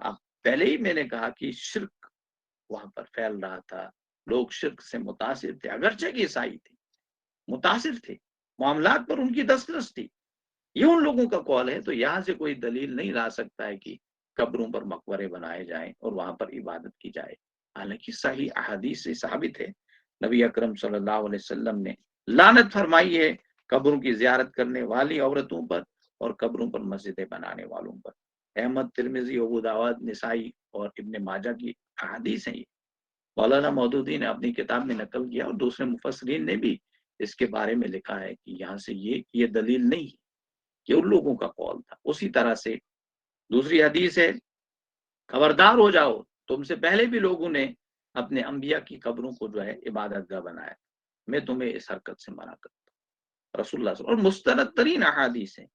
اب پہلے ہی میں نے کہا کہ شرک وہاں پر پھیل رہا تھا، لوگ شرک سے متاثر تھے، اگرچہ کہ عیسائی تھے متاثر تھے، معاملات پر ان کی دسترس تھی. یہ ان لوگوں کا قول ہے. تو یہاں سے کوئی دلیل نہیں لا سکتا ہے کہ قبروں پر مقبرے بنائے جائیں اور وہاں پر عبادت کی جائے. حالانکہ صحیح احادیث سے ثابت ہے نبی اکرم صلی اللہ علیہ وسلم نے لعنت فرمائی ہے قبروں کی زیارت کرنے والی عورتوں پر اور قبروں پر مسجدیں بنانے والوں پر. احمد، ترمذی، ابو داؤد، نسائی اور ابن ماجہ کی احادیث ہیں. یہ مولانا مودودی نے اپنی کتاب میں نقل کیا، اور دوسرے مفسرین نے بھی اس کے بارے میں لکھا ہے کہ یہاں سے یہ دلیل نہیں ہے، یہ ان لوگوں کا قول تھا. اسی طرح سے دوسری حدیث ہے، خبردار ہو جاؤ، تم سے پہلے بھی لوگوں نے اپنے انبیاء کی قبروں کو جو ہے عبادت گاہ بنایا، میں تمہیں اس حرکت سے منع کرتا ہوں. رسول اللہ صلی اللہ علیہ وسلم، اور مستند ترین احادیث ہیں.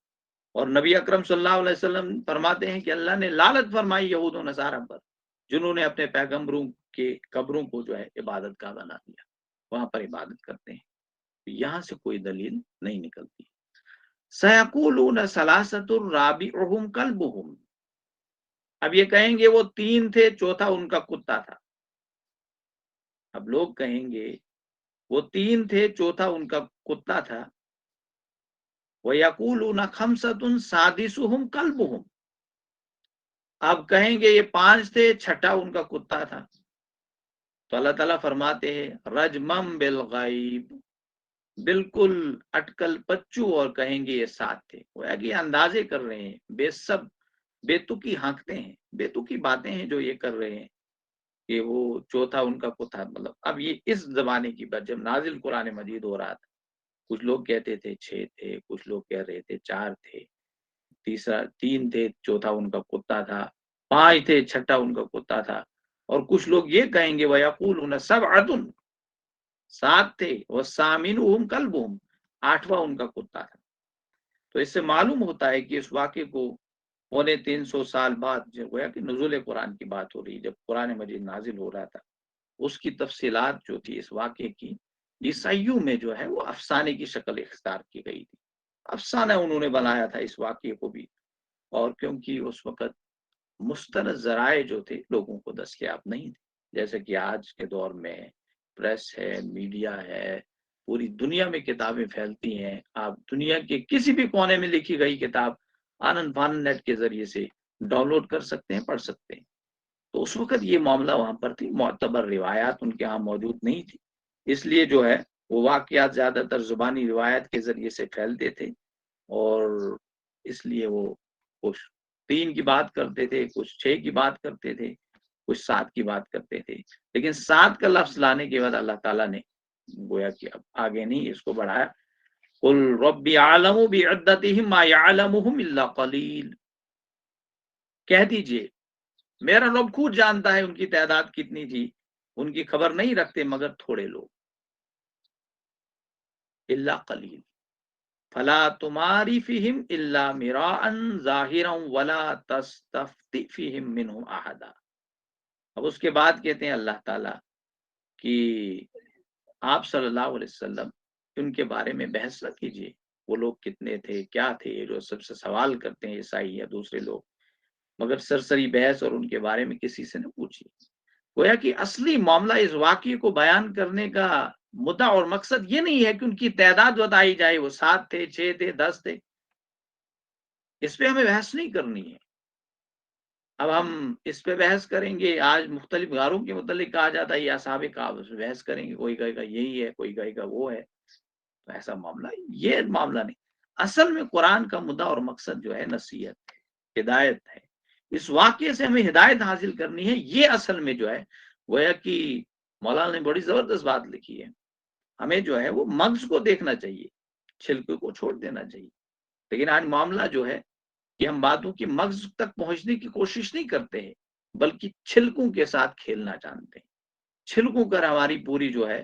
اور نبی اکرم صلی اللہ علیہ وسلم فرماتے ہیں کہ اللہ نے لعنت فرمائی یہود و نصارہ پر جنہوں نے اپنے پیغمبروں کے قبروں کو جو ہے عبادت گاہ بنا دیا، وہاں پر عبادت کرتے ہیں. یہاں سے کوئی دلیل نہیں نکلتی. سَيَقُولُونَ ثَلَاثَةٌ رَابِعُهُمْ كَلْبُهُمْ، اب یہ کہیں گے وہ 3 تھے چوتھا ان کا کتا تھا. اب لوگ کہیں گے وہ 3 تھے چوتھا ان کا کتا تھا. وَيَقُولُونَ خَمْسَةٌ سَادِسُهُمْ كَلْبُهُمْ، اب کہیں گے یہ 5 تھے چھٹا ان کا کتا تھا. تو اللہ تعالیٰ فرماتے ہیں رجمم بالغیب، بالکل اٹکل پچو، اور کہیں گے یہ 7 تھے. وہ یہ اندازے کر رہے ہیں، بے تکی ہانکتے ہیں، بے تکی باتیں ہیں جو یہ کر رہے ہیں کہ وہ چوتھا ان کا کتا. مطلب اب یہ اس زمانے کی بات، جب نازل قرآن مجید ہو رہا تھا، کچھ لوگ کہتے تھے 6 تھے، کچھ لوگ کہہ رہے تھے 4 تھے، تیسرا 3 تھے چوتھا ان کا کتا تھا، 5 تھے چھٹا ان کا کتا تھا. اور کچھ لوگ یہ کہیں گے وَيَقُولُونَ سَبْعَةٌ، 7 تھے، وَالثَّامِنُهُمْ كَلْبُهُمْ، 8واں ان کا کتا تھا. تو اس سے معلوم ہوتا ہے کہ اس واقعے کو 350 سال بعد جو گویا کہ نزول قرآن کی بات ہو رہی، جب قرآن مجید نازل ہو رہا تھا، اس کی تفصیلات جو تھی اس واقعے کی عیسائیوں میں جو ہے وہ افسانے کی شکل اختیار کی گئی تھی. افسانہ انہوں نے بنایا تھا اس واقعے کو بھی. اور کیونکہ اس وقت مستند ذرائع جو تھے لوگوں کو دستیاب نہیں تھے، جیسے کہ آج کے دور میں پریس ہے، میڈیا ہے، پوری دنیا میں کتابیں پھیلتی ہیں. آپ دنیا کے کسی بھی کونے میں لکھی گئی کتاب آنند فانند نیٹ کے ذریعے سے ڈاؤن لوڈ کر سکتے ہیں، پڑھ سکتے ہیں. تو اس وقت یہ معاملہ وہاں پر تھی، معتبر روایات ان کے ہاں موجود نہیں تھی، اس لیے جو ہے وہ واقعات زیادہ تر زبانی روایت کے ذریعے سے پھیلتے تھے، اور اس لیے وہ کچھ 3 کی بات کرتے تھے، کچھ 6 کی بات کرتے تھے، کچھ 7 کی بات کرتے تھے، لیکن 7 کا لفظ لانے کے بعد اللہ تعالیٰ نے گویا کہ اب آگے نہیں اس کو بڑھایا. قل ربی اعلم بعدتہم ما یعلمہم الا قلیل، کہہ دیجئے میرا رب خود جانتا ہے ان کی تعداد کتنی تھی، ان کی خبر نہیں رکھتے مگر تھوڑے لوگ. الا قلیل فلا تماری فیہم الا مراء ظاہرا ولا تستفتی فیہم منہم احدا. اب اس کے بعد کہتے ہیں اللہ تعالیٰ کہ آپ صلی اللہ علیہ وسلم ان کے بارے میں بحث نہ کیجیے، وہ لوگ کتنے تھے، کیا تھے، جو سب سے سوال کرتے ہیں عیسائی یا دوسرے لوگ، مگر سرسری بحث اور ان کے بارے میں کسی سے نہ پوچھیے. گویا کہ اصلی معاملہ اس واقعے کو بیان کرنے کا مدعا اور مقصد یہ نہیں ہے کہ ان کی تعداد بتائی جائے، وہ 7 تھے، 6 تھے، 10 تھے، اس پہ ہمیں بحث نہیں کرنی ہے. اب ہم اس پہ بحث کریں گے، آج مختلف غاروں کے متعلق کہا جاتا ہے یہ اصحاب کہف، اس پہ بحث کریں گے، کوئی کہے گا یہی ہے، کوئی کہے گا وہ ہے. تو ایسا معاملہ یہ معاملہ نہیں. اصل میں قرآن کا مدعا اور مقصد جو ہے نصیحت ہے، ہدایت ہے. اس واقعے سے ہمیں ہدایت حاصل کرنی ہے. یہ اصل میں جو ہے گویا کہ مولانا نے بڑی زبردست بات لکھی ہے، ہمیں جو ہے وہ مغز کو دیکھنا چاہیے، چھلکے کو چھوڑ دینا چاہیے. لیکن آج معاملہ جو ہے کہ ہم باتوں کی مغز تک پہنچنے کی کوشش نہیں کرتے ہیں، بلکہ چھلکوں کے ساتھ کھیلنا جانتے ہیں. چھلکوں کر ہماری پوری جو ہے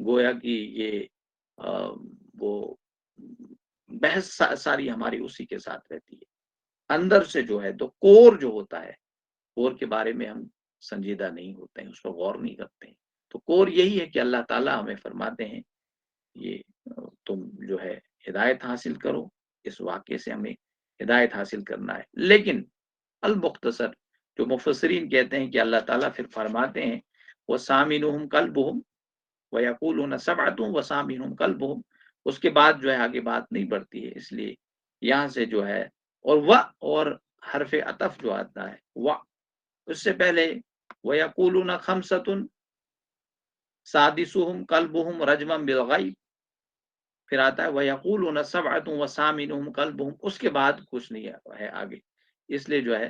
گویا کہ یہ وہ بحث ساری ہماری اسی کے ساتھ رہتی ہے. اندر سے جو ہے تو کور جو ہوتا ہے، کور کے بارے میں ہم سنجیدہ نہیں ہوتے ہیں، اس پر غور نہیں کرتے ہیں. تو کور یہی ہے کہ اللہ تعالیٰ ہمیں فرماتے ہیں یہ تم جو ہے ہدایت حاصل کرو. اس واقعے سے ہمیں ہدایت حاصل کرنا ہے. لیکن المختصر جو مفسرین کہتے ہیں کہ اللہ تعالیٰ پھر فرماتے ہیں وَسَامِنُهُمْ قَلْبُهُمْ وَيَقُولُونَ سَبْعَةٌ وَسَامِنُهُمْ قَلْبُهُمْ. اس کے بعد جو ہے آگے بات نہیں بڑھتی ہے، اس لیے یہاں سے جو ہے اور حرف عطف جو آتا ہے اس سے پہلے وَيَقُولُونَ خَمْسَةٌ سَادِسُهُمْ قَلْبُهُمْ رَجْمًا بِالْغَيْبِ، پھر آتا ہے وَيَقُولُونَ سَبْعَةٌ وَسَامِنُهُمْ قَلْبُهُمْ، اس کے بعد کچھ نہیں ہے آگے. اس لیے جو ہے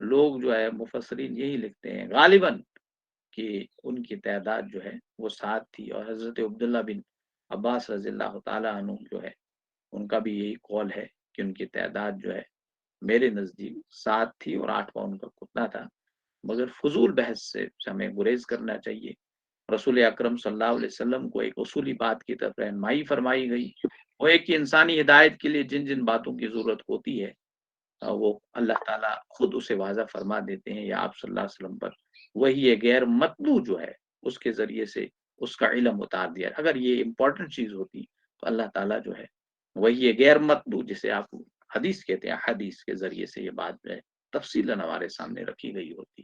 لوگ جو ہے مفسرین یہی لکھتے ہیں غالباً کہ ان کی تعداد جو ہے وہ 7 تھی. اور حضرت عبداللہ بن عباس رضی اللہ تعالیٰ عنہ جو ہے ان کا بھی یہی قول ہے کہ ان کی تعداد جو ہے میرے نزدیک 7 تھی اور 8واں ان کا کتنا تھا. مگر فضول بحث سے ہمیں گریز کرنا چاہیے. رسول اکرم صلی اللہ علیہ وسلم کو ایک اصولی بات کی طرف رہنمائی فرمائی گئی، وہ ایک انسانی ہدایت کے لیے جن جن باتوں کی ضرورت ہوتی ہے وہ اللہ تعالیٰ خود اسے واضح فرما دیتے ہیں، یا آپ صلی اللہ علیہ وسلم پر وہی غیر مطلوع جو ہے اس کے ذریعے سے اس کا علم اتار دیا. اگر یہ امپورٹنٹ چیز ہوتی تو اللہ تعالیٰ جو ہے وہی غیر مطلوع، جسے آپ حدیث کہتے ہیں، حدیث کے ذریعے سے یہ بات جو ہے تفصیلاً ہمارے سامنے رکھی گئی ہوتی.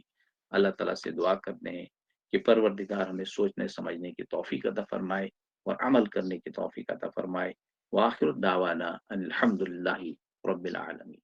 اللہ تعالیٰ سے دعا کرتے ہیں کہ پروردگار ہمیں سوچنے سمجھنے کی توفیق عطا فرمائے اور عمل کرنے کی توفیق عطا فرمائے. وآخر دعوانا ان الحمد للہ رب العالمین.